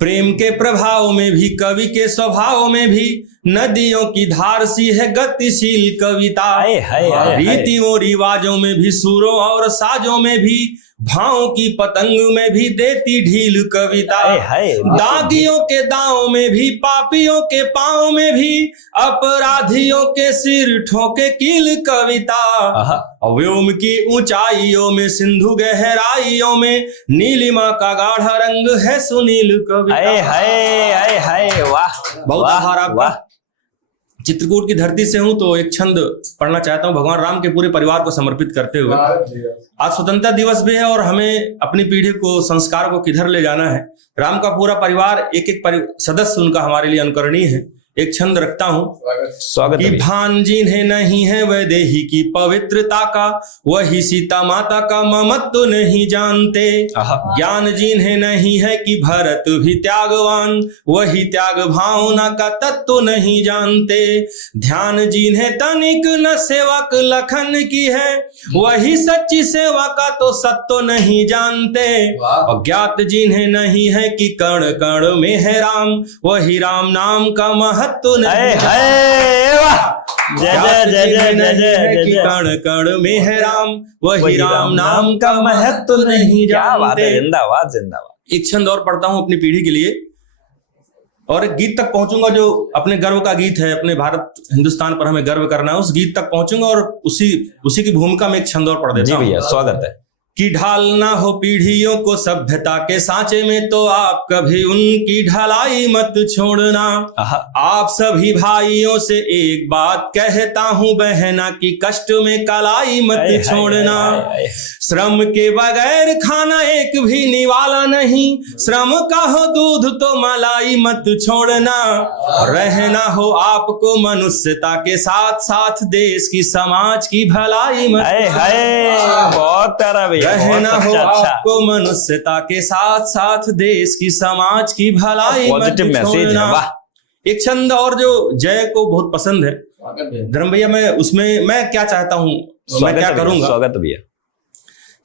प्रेम के प्रभाव में भी, कवि के स्वभाव में भी नदियों की धार सी है गतिशील कविता। हाय, हाय, हाय, हाय। रीतियों रिवाजों में भी, सुरों और साजों में भी, भावों की पतंग में भी देती ढील कविता। हाय, हाय। दागियों के दांव में भी, पापियों के पांव में भी, अपराधियों के सिर ठोके कील कविता। आहा। व्योम की ऊंचाइयों में, सिंधु गहराइयों में, नीलिमा का गाढ़ा रंग है सुनील कविता। हाय हाय हाय हाय, वाह बहुत वाह, आभार आपका। वाह। चित्रकूट की धरती से हूं तो एक छंद पढ़ना चाहता हूं भगवान राम के पूरे परिवार को समर्पित करते हुए। आज स्वतंत्रता दिवस भी है और हमें अपनी पीढ़ी को, संस्कार को किधर ले जाना है। राम का पूरा परिवार, एक एक सदस्य उनका हमारे लिए अनुकरणीय है। एक छंद रखता हूं स्वागत कि है। भान जिन्हें नहीं है वैदेही की पवित्रता का, वही सीता माता का ममत्व नहीं जानते। आहा। ज्ञान जिन्हें नहीं है कि भरत भी त्यागवान, वही त्याग भावना का तत्व नहीं जानते। ध्यान जिन्हें तनिक न सेवक लखन की है, वही सच्ची सेवा का तो सत्व नहीं जानते। अज्ञात जिन्हें नहीं है कि कण कण में है राम, वही राम नाम का महत्व हाय हाय, वाह। जय जय जय जय जय जय जय। कण कण में है राम, वही वही राम नाम का महत्व नहीं क्या बात है, जानते। जिंदाबाद जिंदाबाद। एक छंद और पढ़ता हूं अपनी पीढ़ी के लिए और एक गीत तक पहुंचूंगा जो अपने गर्व का गीत है। अपने भारत हिंदुस्तान पर हमें गर्व करना है, उस गीत तक पहुंचूंगा और उसी की भूमिका में एक छंद और पढ़ जी देता हूं भैया, स्वागत है। कि ढालना हो पीढ़ियों को सभ्यता के सांचे में, तो आप कभी उनकी ढलाई मत छोड़ना। आहा। आप सभी भाइयों से एक बात कहता हूं बहना, कि कष्ट में कलाई मत हाय, हाय, छोड़ना। हाय, हाय। श्रम के बगैर खाना एक भी निवाला नहीं, श्रम का हो दूध तो मलाई मत छोड़ना। रहना हो आपको मनुष्यता के साथ साथ, देश की समाज की भलाई मत हाय हाय, बहुत प्यारा भैया, रहना बहुत हो अच्छा। आपको मनुष्यता के साथ साथ, देश की समाज की भलाई मत पॉजिटिव मैसेज है, छोड़ना। वाह। एक छंद और जो जय को बहुत पसंद है धर्म भैया, मैं क्या चाहता हूं, मैं स्वागत क्या है भैया, करूंगा स्वागत भैया।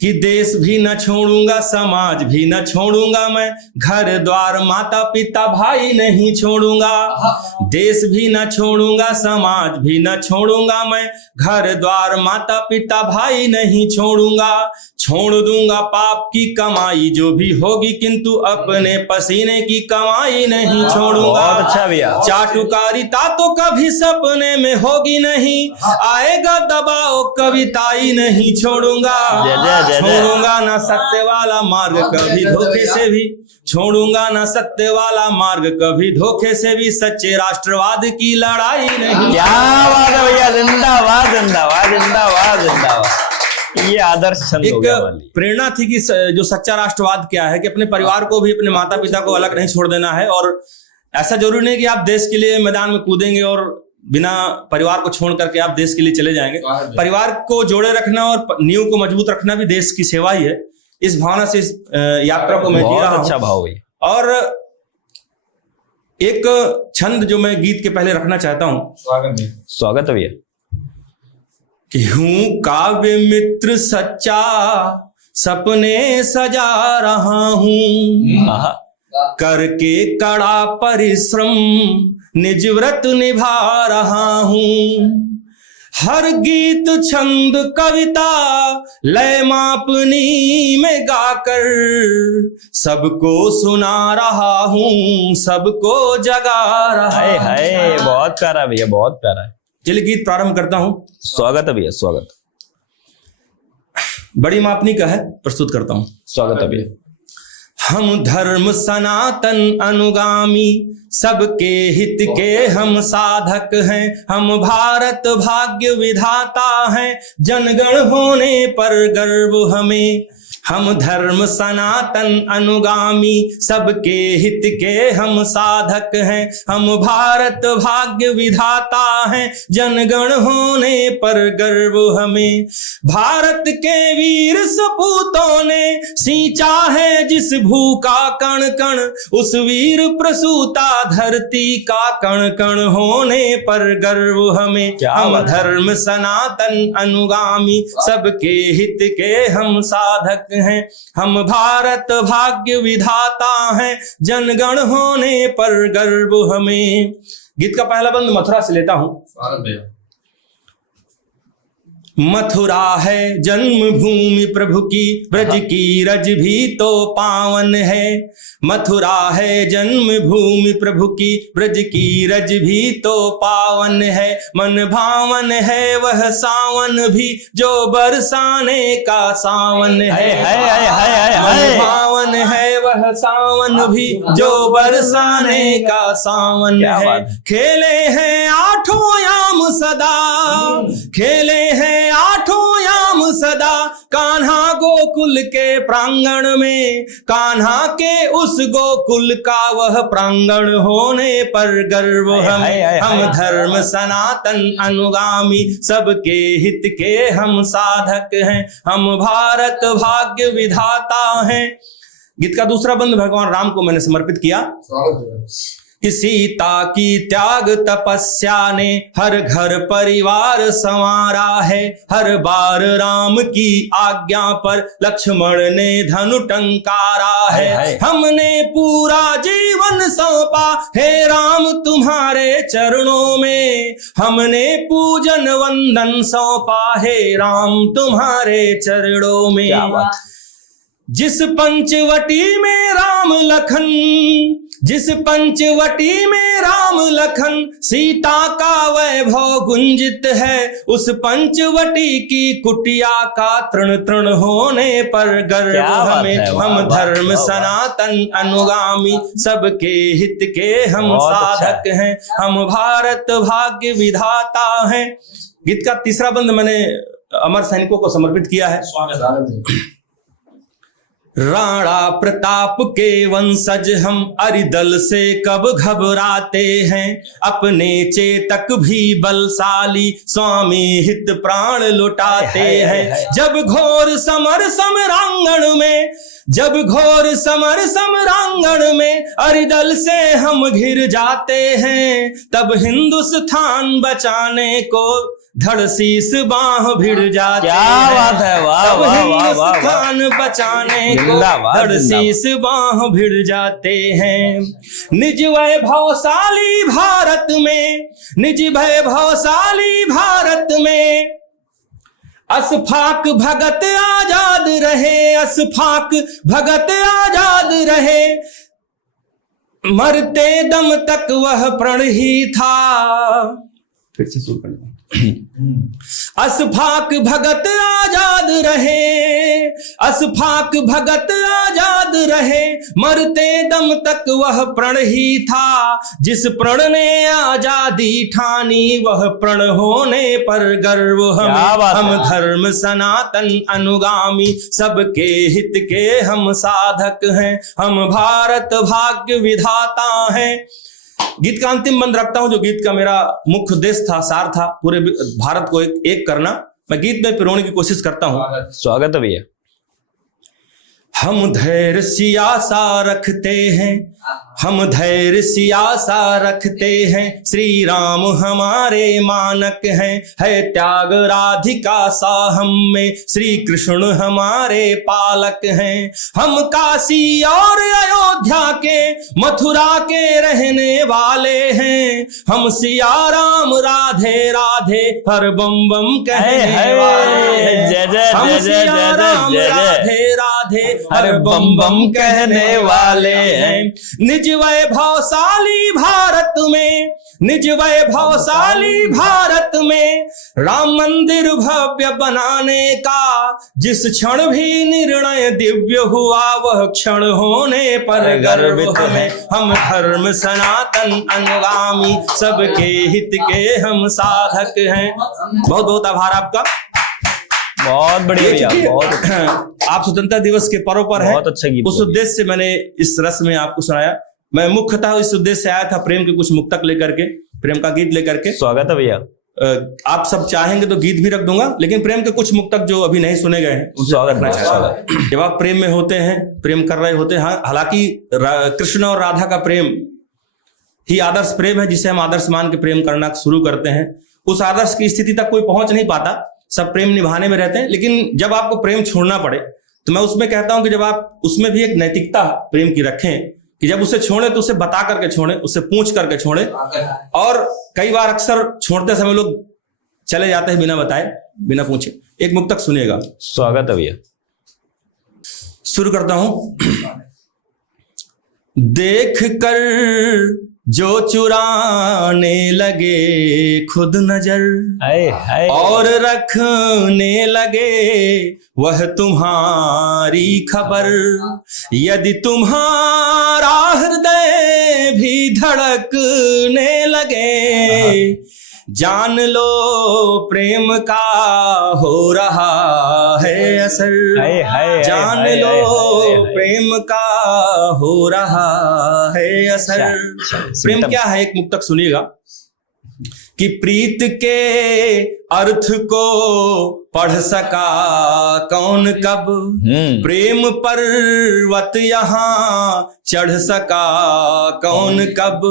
कि देश भी न छोड़ूंगा, समाज भी न छोड़ूंगा मैं, घर द्वार माता पिता भाई नहीं छोड़ूंगा। देश भी न छोड़ूंगा, समाज भी न छोड़ूंगा मैं, घर द्वार माता पिता भाई नहीं छोड़ूंगा। छोड़ दूंगा पाप की कमाई जो भी होगी, किंतु अपने पसीने की कमाई नहीं छोड़ूंगा। बहुत अच्छा भैया। चाटुकारिता तो कभी सपने में होगी नहीं, आएगा दबाव कविताई नहीं छोड़ूंगा। जय जय जय जय। छोड़ूंगा ना सत्य वाला मार्ग कभी धोखे से भी, छोड़ूंगा ना सत्य वाला मार्ग कभी धोखे से भी, सच्चे राष्ट्रवाद की लड़ाई नहीं। क्या बात है भैया, जिंदाबाद जिंदाबाद जिंदाबाद जिंदाबाद। ये आदर्श छंद हो एक गया हमारे लिए। प्रेरणा थी कि जो सच्चा राष्ट्रवाद क्या है, कि अपने परिवार को भी, अपने माता पिता को अलग नहीं छोड़ देना है। और ऐसा जरूरी नहीं कि आप देश के लिए मैदान में कूदेंगे और बिना परिवार को छोड़ करके आप देश के लिए चले जाएंगे। परिवार को जोड़े रखना और नींव को मजबूत रखना भी देश की सेवा ही है। इस भावना से इस यात्रा को मैं जी रहा बहुत हूं। अच्छा भाव भैया। और एक छंद जो मैं गीत के पहले रखना चाहता हूं, स्वागत है भैया। कि हूं काव्य मित्र सच्चा, सपने सजा रहा हूं, आहा। करके कड़ा परिश्रम निज व्रत निभा रहा हूं। हर गीत छंद कविता लय मापनी में गाकर, सबको सुना रहा हूं, सबको जगा रहा हाय हूं। हाय, बहुत प्यारा भैया, बहुत प्यारा है। चलिए गीत प्रारंभ करता हूं। स्वागत है भैया, स्वागत। बड़ी मापनी का है, प्रस्तुत करता हूं। स्वागत है भैया। हम धर्म सनातन अनुगामी, सबके हित के हम साधक हैं। हम भारत भाग्य विधाता हैं, जनगण होने पर गर्व हमें। हम धर्म सनातन अनुगामी, सबके हित के हम साधक हैं। हम भारत भाग्य विधाता हैं, जनगण होने पर गर्व हमें। भारत के वीर सपूतों ने सींचा है जिस भू का कण कण, उस वीर प्रसूता धरती का कण कण होने पर गर्व हमें। हम धर्म सनातन अनुगामी, सबके हित के हम साधक हैं। हम भारत भाग्य विधाता हैं, जनगण होने पर गर्व हमें। गीत का पहला बंद मथुरा से लेता हूं। मथुरा है जन्मभूमि प्रभु की, ब्रज की रज भी तो पावन है। मथुरा है जन्मभूमि प्रभु की, ब्रज की रज भी तो पावन है। मन भावन है वह सावन भी, जो बरसाने का सावन है। मन भावन है वह सावन भी, जो बरसाने का सावन है। खेले हैं आठों याम सदा, खेले हैं आठों याम सदा, कान्हा गोकुल के प्रांगण में, कान्हा के उस गोकुल का वह प्रांगण होने पर गर्व हमें। हम धर्म सनातन अनुगामी, सबके हित के हम साधक हैं। हम भारत भाग्य विधाता हैं। गीत का दूसरा बंद भगवान राम को मैंने समर्पित किया। कि सीता की त्याग तपस्या ने हर घर परिवार संवारा है। हर बार राम की आज्ञा पर लक्ष्मण ने धनु टंकारा है। हमने पूरा जीवन सौंपा हे राम तुम्हारे चरणों में, हमने पूजन वंदन सौंपा हे राम तुम्हारे चरणों में। जिस पंचवटी में राम लखन, जिस पंचवटी में राम लखन, सीता का वैभव गुंजित है। उस पंचवटी की कुटिया का तृण तृण होने पर गर्व हमें। हम धर्म सनातन अनुगामी, सबके हित के हम साधक हैं। हम भारत भाग्य विधाता हैं। गीत का तीसरा बंद मैंने अमर सैनिकों को समर्पित किया है। राणा प्रताप के वंशज हम, अरिदल से कब घबराते हैं। अपने चेतक भी बलशाली, स्वामी हित प्राण लुटाते हैं। जब घोर समर समरांगण में, जब घोर समर समरांगण में अरिदल से हम घिर जाते हैं, तब हिंदुस्तान बचाने को धड़ शीस बाह भिड़ जाते हैं। क्या बात है, वाह वाह वाह वाह। हिंदुस्तान बचाने को धड़ शीस बाह भिड़ जाते हैं। निज वैभवशाली भारत में, निज वैभवशाली भारत में, अशफाक भगत आजाद रहे, अशफाक भगत आजाद रहे। मरते दम तक वह प्रण ही था। फिर से शुरू करना। अशफाक भगत आजाद रहे, अशफाक भगत आजाद रहे। मरते दम तक वह प्रण ही था। जिस प्रण ने आजादी ठानी, वह प्रण होने पर गर्व हमें। हम धर्म सनातन अनुगामी, सबके हित के हम साधक हैं। हम भारत भाग्य विधाता हैं। गीत का अंतिम बंद रखता हूं, जो गीत का मेरा मुख्य उद्देश्य था, सार था, पूरे भारत को एक करना। मैं गीत में पिरोने की कोशिश करता हूं। स्वागत है भैया। हम धैर्य सियासा रखते हैं, हम धैर्य सियासा रखते हैं। श्री राम हमारे मानक हैं, है त्याग राधिका सा हम में। श्री कृष्ण हमारे पालक हैं। हम काशी और अयोध्या के, मथुरा के रहने वाले हैं। हम सिया राम राधे राधे हर बम बम कहने वाले हैं। हम सिया राम राधे राधे हर बम बम कहने वाले हैं। निज वैभवशाली भारत में, निज वैभवशाली भारत में राम मंदिर भव्य बनाने का जिस क्षण भी निर्णय दिव्य हुआ, वह क्षण होने पर गर्वित है। हम धर्म सनातन अनुगामी, सबके हित के हम साधक हैं। बहुत बहुत आभार आपका। बहुत बढ़िया भैया, बहुत आप स्वतंत्रता दिवस के पर्व पर हैं। बहुत अच्छा गीत। उस उद्देश्य से मैंने इस रस में आपको सुनाया। मैं मुख्यतः इस उद्देश्य से आया था, प्रेम के कुछ मुक्तक लेकर के, प्रेम का गीत लेकर के। स्वागत है भैया। आप सब चाहेंगे तो गीत भी रख दूंगा, लेकिन प्रेम के कुछ मुक्तक जो अभी नहीं सुने गए हैं उसे रखना चाहता। जब आप प्रेम में होते हैं, प्रेम कर रहे होते हैं, हालांकि कृष्ण और राधा का प्रेम ही आदर्श प्रेम है, जिसे हम आदर्श मान के प्रेम करना शुरू करते हैं। उस आदर्श की स्थिति तक कोई पहुंच नहीं पाता, सब प्रेम निभाने में रहते हैं। लेकिन जब आपको प्रेम छोड़ना पड़े, तो मैं उसमें कहता हूं कि जब आप उसमें भी एक नैतिकता प्रेम की रखें कि जब उसे छोड़े तो उसे बता करके छोड़े, उससे पूछ करके छोड़े। और कई बार अक्सर छोड़ते समय लोग चले जाते हैं बिना बताए, बिना पूछे। एक मुक्तक सुनिएगा। स्वागत है भैया। शुरू करता हूं। देख कर जो चुराने लगे खुद नजर, हाय हाय, और रखने लगे वह तुम्हारी खबर। यदि तुम्हारा हृदय भी धड़कने लगे, जान लो प्रेम का हो रहा है असर। हाय हाय, जान हाय, लो हाय, हाय, हाय। प्रेम का हो रहा है असर। प्रेम क्या है, एक मुक्तक सुनिएगा कि प्रीत के अर्थ को पढ़ सका कौन कब, प्रेम पर्वत यहाँ चढ़ सका कौन कब।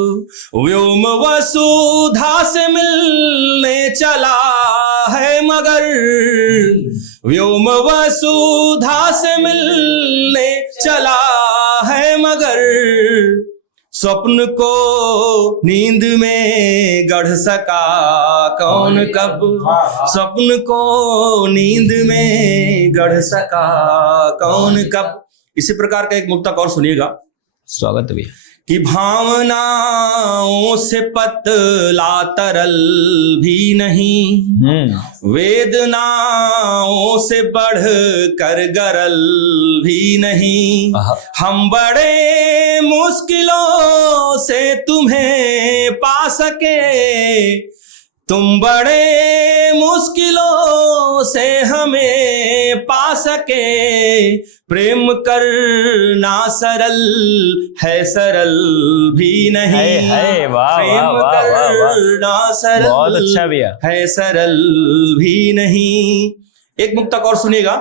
व्योम वसुधा से मिलने चला है मगर, व्योम वसुधा से मिलने चला है मगर। स्वप्न को नींद में गढ़ सका कौन कब, स्वप्न को नींद में गढ़ सका कौन कब। इसी प्रकार का एक मुक्तक और सुनिएगा। स्वागत है भैया। कि भावनाओं से पतला तरल भी नहीं, वेदनाओं से बढ़ कर गरल भी नहीं। हम बड़े मुश्किलों से तुम्हें पा सके, तुम बड़े मुश्किलों से हमें पा सके। प्रेम करना सरल है, सरल भी नहीं। है, वाह, प्रेम वाह, वाह, वाह, वाह। करना सरल बहुत अच्छा भैया है, सरल भी नहीं। एक मुक्तक और सुनिएगा।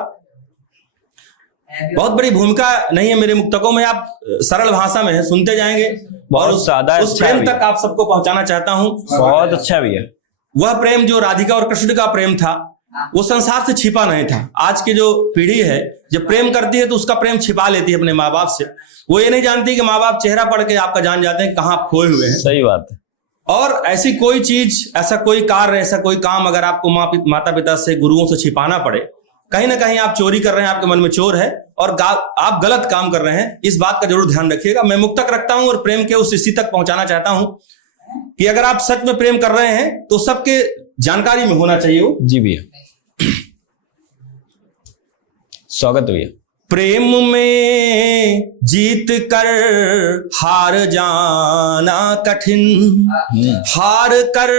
बहुत बड़ी भूमिका नहीं है मेरे मुक्तकों में, आप सरल भाषा में है, सुनते जाएंगे। बहुत और सादा, उस अच्छा प्रेम भैया। तक आप सबको पहुंचाना चाहता हूं। बहुत अच्छा भैया। वह प्रेम जो राधिका और कृष्ण का प्रेम था, वो संसार से छिपा नहीं था। आज की जो पीढ़ी है जब प्रेम करती है तो उसका प्रेम छिपा लेती है अपने माँ बाप से। वो ये नहीं जानती कि माँ बाप चेहरा पढ़ के आपका जान जाते हैं कहाँ आप खोए हुए हैं। सही बात है। और ऐसी कोई चीज, ऐसा कोई कार्य, ऐसा कोई काम अगर आपको माता पिता से, गुरुओं से छिपाना पड़े, कहीं ना कहीं आप चोरी कर रहे हैं, आपके मन में चोर है और आप गलत काम कर रहे हैं। इस बात का जरूर ध्यान रखिएगा। मैं मुक्तक रखता हूं और प्रेम के उस स्थिति तक पहुंचाना चाहता हूं कि अगर आप सच में प्रेम कर रहे हैं तो सबके जानकारी में होना चाहिए वो। जी भैया। स्वागत है भैया। प्रेम में जीत कर हार जाना कठिन, हार कर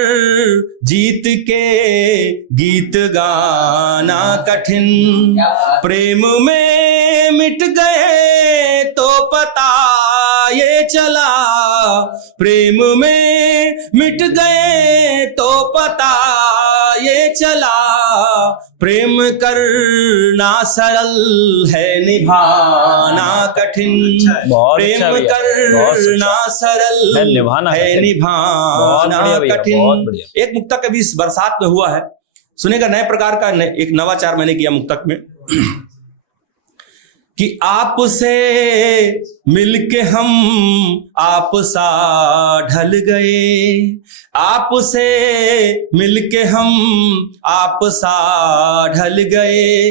जीत के गीत गाना कठिन। प्रेम में मिट गए तो पता ये चला, प्रेम में मिट गए तो पता ये चला। प्रेम करना सरल है, निभाना कठिन। प्रेम करना सरल है, निभाना कठिन। एक मुक्तक अभी इस बरसात में हुआ है, सुनेगा। नए प्रकार का एक नवाचार मैंने किया मुक्तक में कि आपसे मिलके हम आप सा ढल गए, आपसे मिलके हम आप सा ढल गए।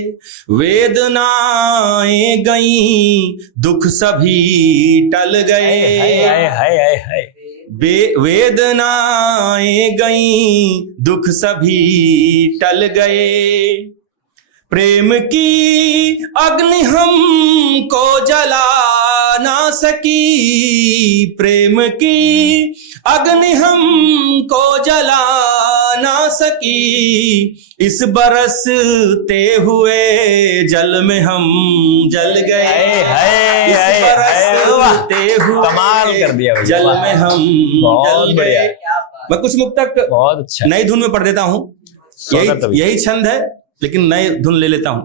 वेदनाएं गई, दुख सभी टल गए। वेदनाएं गई, दुख सभी टल गए। प्रेम की अग्नि हमको जला ना सकी, प्रेम की अग्नि हमको जला ना सकी। इस बरसते हुए जल में हम जल गए। इस बरसते हुए कमाल कर दिया भैया, जल में हम जल गए। मैं कुछ मुक्तक बहुत अच्छा नई धुन में पढ़ देता हूँ। यही छंद है लेकिन नए धुन ले लेता हूं।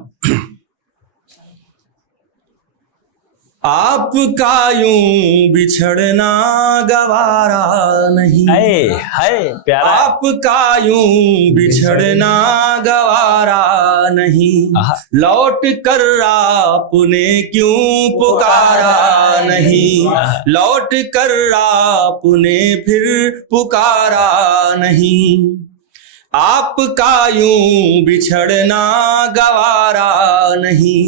आपका यूं बिछड़ना गवारा नहीं, है प्यारा। आपका यूं बिछड़ना गवारा नहीं, लौट कर आपने क्यों पुकारा नहीं, लौट कर आपने फिर पुकारा नहीं, आपका यूं बिछड़ना गवारा नहीं,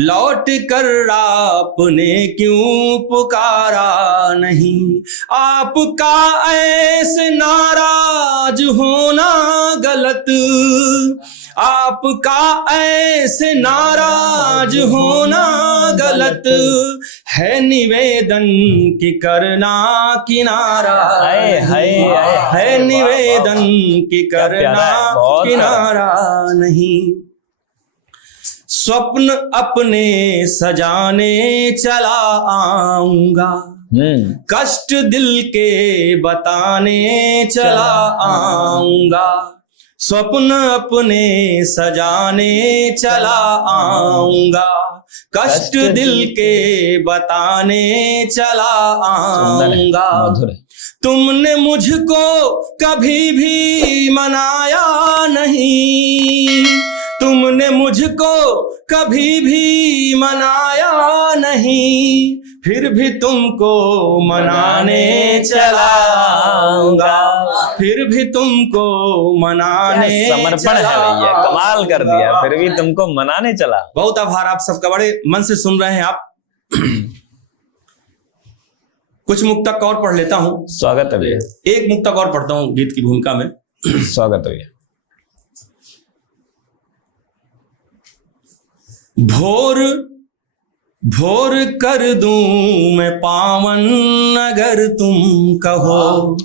लौट कर आपने क्यों पुकारा नहीं, आपका ऐसे नाराज होना गलत, आपका ऐसे नाराज होना गलत है, निवेदन की करना किनारा, है निवेदन की करना किनारा नहीं, स्वप्न अपने सजाने चला आऊंगा, कष्ट दिल के बताने चला आऊंगा, स्वप्न अपने सजाने चला आऊंगा, कष्ट दिल के बताने चला आऊंगा, तुमने मुझको कभी भी मनाया नहीं, तुमने मुझको कभी भी मनाया नहीं, फिर भी तुमको मनाने चलाऊंगा, फिर भी तुमको मनाने समर्पण है भैया, कमाल कर दिया, फिर भी तुमको मनाने चला। बहुत आभार आप सबका, बड़े मन से सुन रहे हैं आप। कुछ मुक्तक और पढ़ लेता हूं। स्वागत है भैया। एक मुक्तक और पढ़ता हूं गीत की भूमिका में। स्वागत है भैया। भोर भोर कर दूं मैं पावन अगर तुम कहो,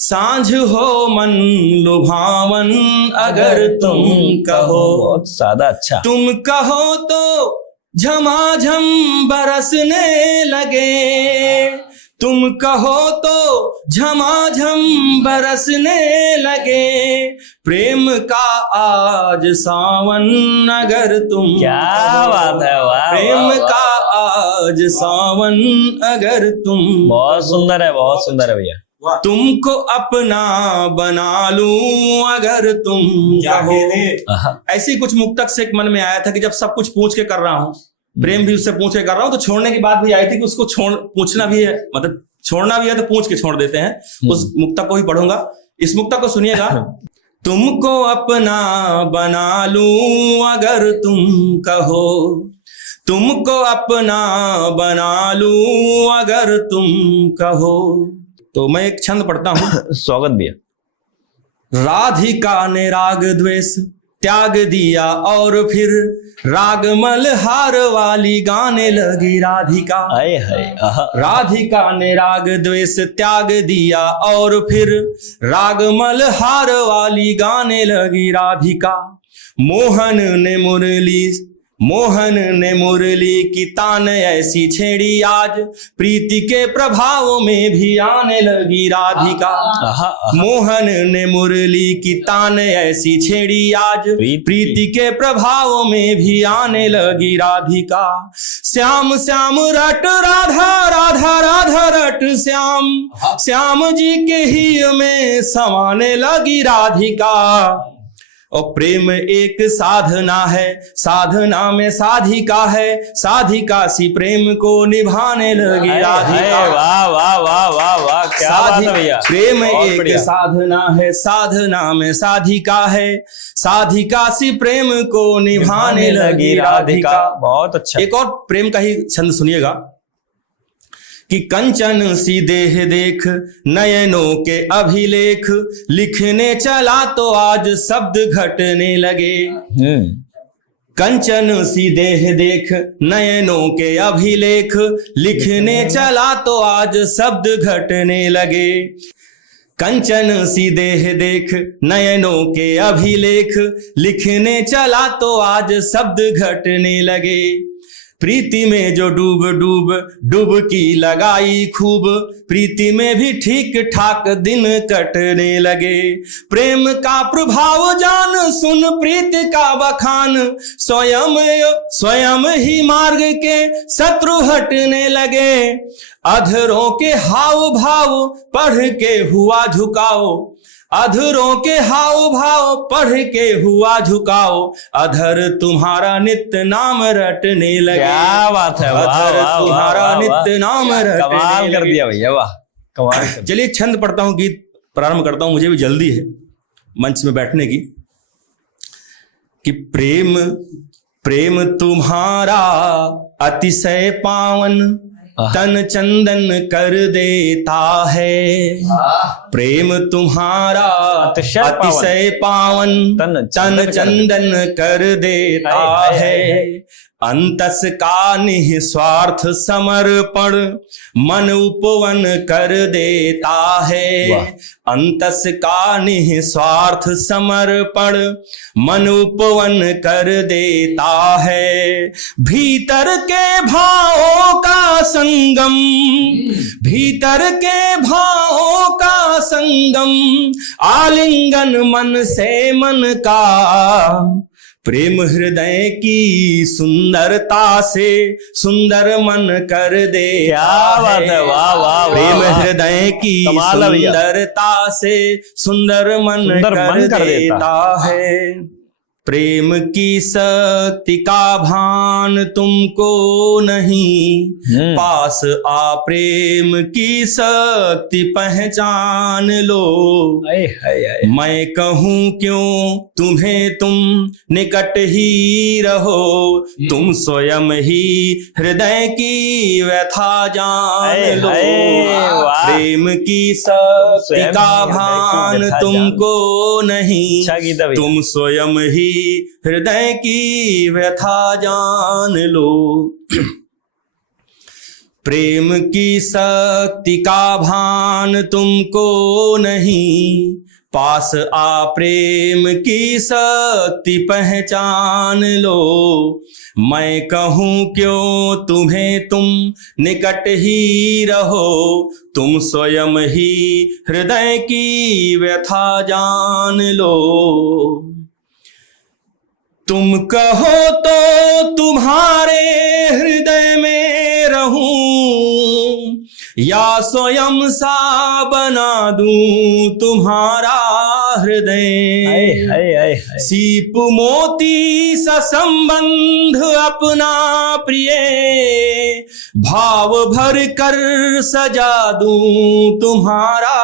सांझ हो मन लुभावन अगर तुम कहो, बहुत सादा अच्छा। तुम कहो तो झमाझम बरसने लगे, तुम कहो तो झमाझम बरसने लगे, प्रेम का आज सावन अगर तुम, क्या बात है, वाह, प्रेम वाह, का आज सावन अगर तुम, बहुत सुंदर है, बहुत सुंदर है भैया। तुमको अपना बना लूं अगर तुम कहो। ऐसी कुछ मुक्तक से एक मन में आया था कि जब सब कुछ पूछ के कर रहा हूं, प्रेम भी उससे पूछ के कर रहा हूं, तो छोड़ने की बात भी आई थी कि उसको पूछना भी है, मतलब छोड़ना भी है तो पूछ के छोड़ देते हैं। उस मुक्तक को ही पढ़ूंगा, इस मुक्तक को सुनिएगा। तुमको अपना बना लूं अगर तुम कहो, तुमको अपना बना लूं अगर तुम कहो। तो मैं एक छंद पढ़ता हूं। स्वागत भैया। राधिका ने राग द्वेष त्याग दिया और फिर राग मल्हार वाली गाने लगी राधिका। हाय हाय, राधिका ने राग द्वेष त्याग दिया और फिर राग मल्हार वाली गाने लगी राधिका। मोहन ने मुरली की तान ऐसी छेड़ी, आज प्रीति के प्रभाव में भी आने लगी राधिका। मोहन ने मुरली की तान ऐसी छेड़ी, आज प्रीति के प्रभाव में भी आने लगी राधिका। श्याम श्याम रट राधा, राधा राधा रट श्याम, श्याम जी के ही में समाने लगी राधिका। और प्रेम एक साधना है, साधना में साधिका है, साधिका सी प्रेम को निभाने लगी राधिका। वाह वाह वाह वाह वाह, क्या बात है भैया। प्रेम एक साधना है, साधना में साधिका है, साधिका सी प्रेम को निभाने लगी राधिका। बहुत अच्छा। एक और प्रेम का ही छंद सुनिएगा कि कंचन सी देह देख नयनों के अभिलेख, लिखने चला तो आज शब्द घटने लगे। कंचन सी देह देख नयनों के अभिलेख, लिखने चला तो आज शब्द घटने लगे। कंचन सी देह देख नयनों के अभिलेख, लिखने चला तो आज शब्द घटने लगे। प्रीति में जो डुबकी लगाई खूब, प्रीति में भी ठीक ठाक दिन कटने लगे। प्रेम का प्रभाव जान सुन प्रीति का बखान, स्वयं ही मार्ग के शत्रु हटने लगे। अधरों के हाव भाव पढ़ के हुआ झुकाओ, अधरों के हाव भाव पढ़ के हुआ झुकाओ, अधर तुम्हारा नित्य नाम रटने लगे। क्या बात है, वाह, अधर वाह, तुम्हारा वाह, वाह, नित्य नाम रटने कमाल कर लगे। दिया भैया, वाह कमाल कर दिया। चलिए एक छंद पढ़ता हूँ, गीत प्रारंभ करता हूँ, मुझे भी जल्दी है मंच में बैठने की। कि प्रेम प्रेम तुम्हारा अतिशय पावन, तन चंदन कर देता है। प्रेम तुम्हारा अतिशय पावन, तन चंदन कर देता है। अंतस का निस्वार्थ समर्पण मन उपवन कर देता है। अंतस का निस्वार्थ समर्पण मन उपवन कर देता है। भीतर के भावों का संगम, भीतर के भावों का संगम, आलिंगन मन से मन का। प्रेम हृदय की सुंदरता से सुंदर मन कर दे। क्या बात है, वाह वाह। प्रेम हृदय की सुंदरता से सुंदर मन कर देता है। प्रेम की शक्ति का भान तुमको नहीं, पास आ प्रेम की शक्ति पहचान लो। मैं कहूँ क्यों तुम्हें तुम निकट ही रहो, तुम स्वयं ही हृदय की व्यथा जान लो। प्रेम की शक्ति का भान तुमको नहीं, तुम स्वयं ही हृदय की व्यथा जान लो। प्रेम की शक्ति का भान तुमको नहीं, पास आ प्रेम की शक्ति पहचान लो। मैं कहूँ क्यों तुम्हें तुम निकट ही रहो, तुम स्वयं ही हृदय की व्यथा जान लो। तुम कहो तो तुम्हारे हृदय में रहूं, या स्वयं सा बना दूं तुम्हारा हृदय। सीप मोती सा संबंध अपना प्रिय, भाव भर कर सजा दूं तुम्हारा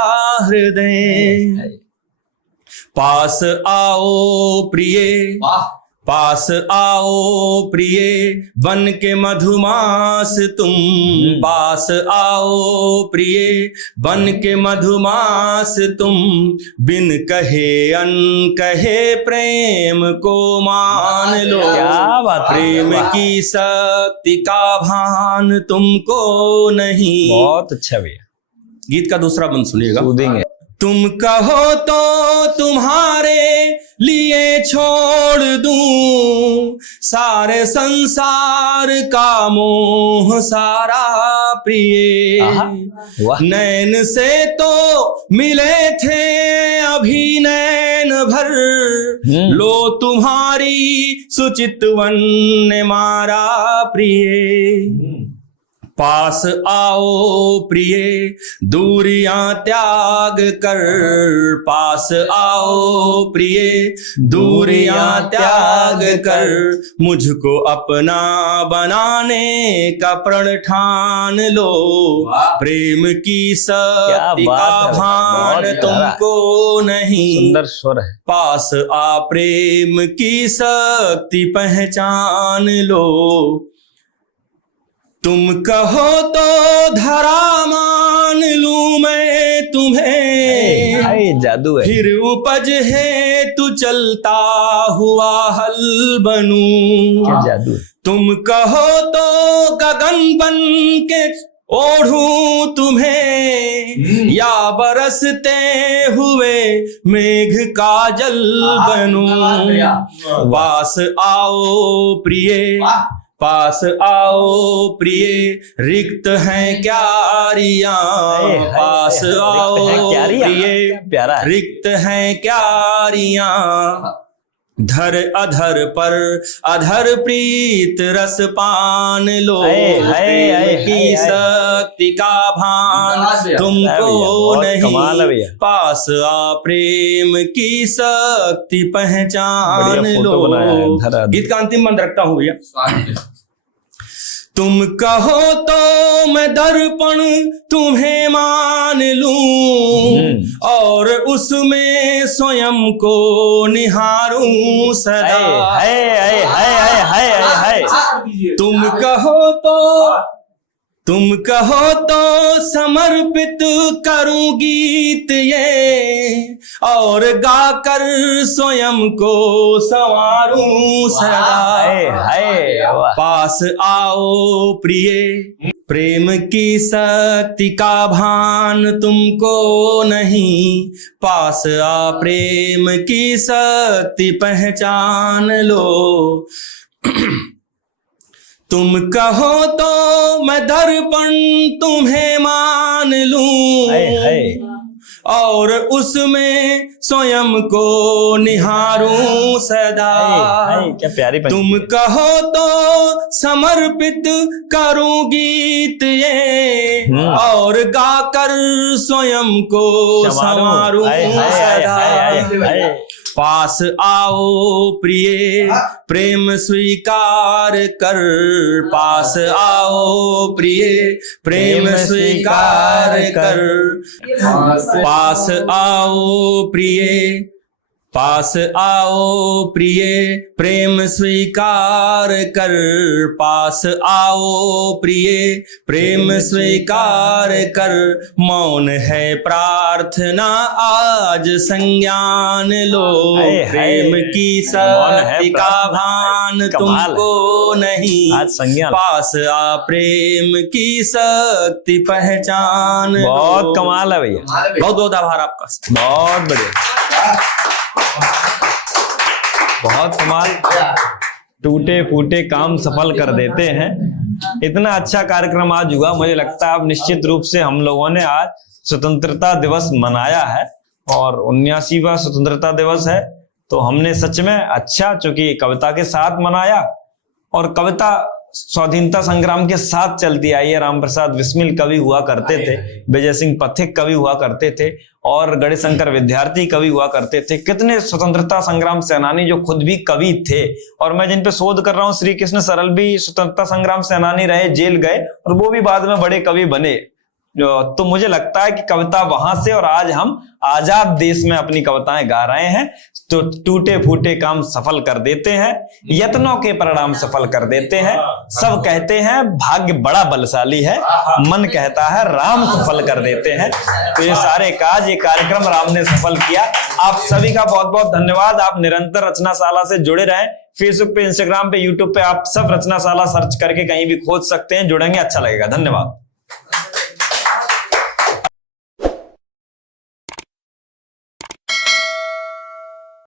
हृदय। पास आओ प्रिय, पास आओ प्रिय, बन के मधुमास तुम। पास आओ प्रिय, बन के मधुमास तुम। बिन कहे अनकहे प्रेम को मान लो। क्या बात है, प्रेम की शक्ति का भान तुमको नहीं। बहुत अच्छा भैया। गीत का दूसरा बंद सुनिएगा। सूदिंग। तुम कहो तो तुम्हारे लिए छोड़ दूं सारे संसार का मोह सारा प्रिय। नैन से तो मिले थे अभी नैन भर, लो तुम्हारी सुचितवन ने मारा प्रिय। पास आओ प्रिय, दूरियां त्याग कर। पास आओ प्रिय, दूरियां त्याग कर। मुझको अपना बनाने का प्रण ठान लो। प्रेम की शक्ति का भान तुमको नहीं। सुंदर स्वर है। पास आ प्रेम की शक्ति पहचान लो। तुम कहो तो धरा मान लूं मैं तुम्हें, जादू है। फिर उपज है तू चलता हुआ हल बनूं। क्या जादू है। तुम कहो तो गगन बन के ओढ़ूं तुम्हें, या बरसते हुए मेघ का जल बनूं। पास आओ प्रिय, पास आओ प्रिय, रिक्त हैं क्यारियां। पास आओ प्रिय, रिक्त हैं क्यारियां। धर अधर पर अधर प्रीत रस पान लो, प्रेम की शक्ति का भान तुमको नहीं, पास आ प्रेम की शक्ति पहचान लो। गीत का अंतिम बंद रखता हूं भैया। तुम कहो तो मैं दर्पण तुम्हें मान लूं, और उसमें स्वयं को निहारूं सदा। तुम कहो तो समर्पित करूं गीत ये, और गाकर स्वयं को संवारूं सदा। पास आओ प्रिय, प्रेम की शक्ति का भान तुमको नहीं, पास आ प्रेम की शक्ति पहचान लो। तुम कहो तो मैं दर्पण तुम्हें मान लूं, और उसमें स्वयं को निहारूं सदा। क्या प्यारी पंक्ति। तुम कहो तो समर्पित करूं गीत ये, और गाकर स्वयं को संवारूं सदा। पास आओ प्रिय, प्रेम स्वीकार कर, पास आओ प्रिय, प्रेम स्वीकार कर। पास आओ प्रिय, पास आओ प्रिय, प्रेम स्वीकार कर, पास आओ प्रिय, प्रेम स्वीकार कर। मौन है प्रार्थना आज संज्ञान लो, प्रेम की शक्ति का भान तुमको नहीं, आज संज्ञान। पास आ प्रेम की शक्ति पहचान लो। बहुत कमाल है भैया, बहुत बहुत आभार आपका। बहुत बढ़िया, बहुत कमाल। टूटे फूटे काम सफल कर देते हैं। इतना अच्छा कार्यक्रम आज हुआ, मुझे लगता है अब निश्चित रूप से हम लोगों ने आज स्वतंत्रता दिवस मनाया है, और 79वां स्वतंत्रता दिवस है, तो हमने सच में अच्छा, चूंकि कविता के साथ मनाया, और कविता स्वाधीनता संग्राम के साथ चलती आई है। राम प्रसाद बिस्मिल कवि हुआ करते थे, विजय सिंह पथिक कवि हुआ करते थे, और गणेशंकर विद्यार्थी कवि हुआ करते थे। कितने स्वतंत्रता संग्राम सेनानी जो खुद भी कवि थे, और मैं जिन पे शोध कर रहा हूँ, श्री कृष्ण सरल भी स्वतंत्रता संग्राम सेनानी रहे, जेल गए, और वो भी बाद में बड़े कवि बने। तो मुझे लगता है कि कविता वहां से, और आज हम आजाद देश में अपनी कविताएं गा रहे हैं। तो टूटे फूटे काम सफल कर देते हैं, यत्नों के परिणाम सफल कर देते हैं। सब कहते हैं भाग्य बड़ा बलशाली है, मन कहता है राम सफल कर देते हैं। तो ये सारे काज, ये कार्यक्रम राम ने सफल किया। आप सभी का बहुत बहुत धन्यवाद। आप निरंतर रचनाशाला से जुड़े रहें। फेसबुक पे, इंस्टाग्राम पे, यूट्यूब पे आप सब रचनाशाला सर्च करके कहीं भी खोज सकते हैं। जुड़ेंगे, अच्छा लगेगा। धन्यवाद।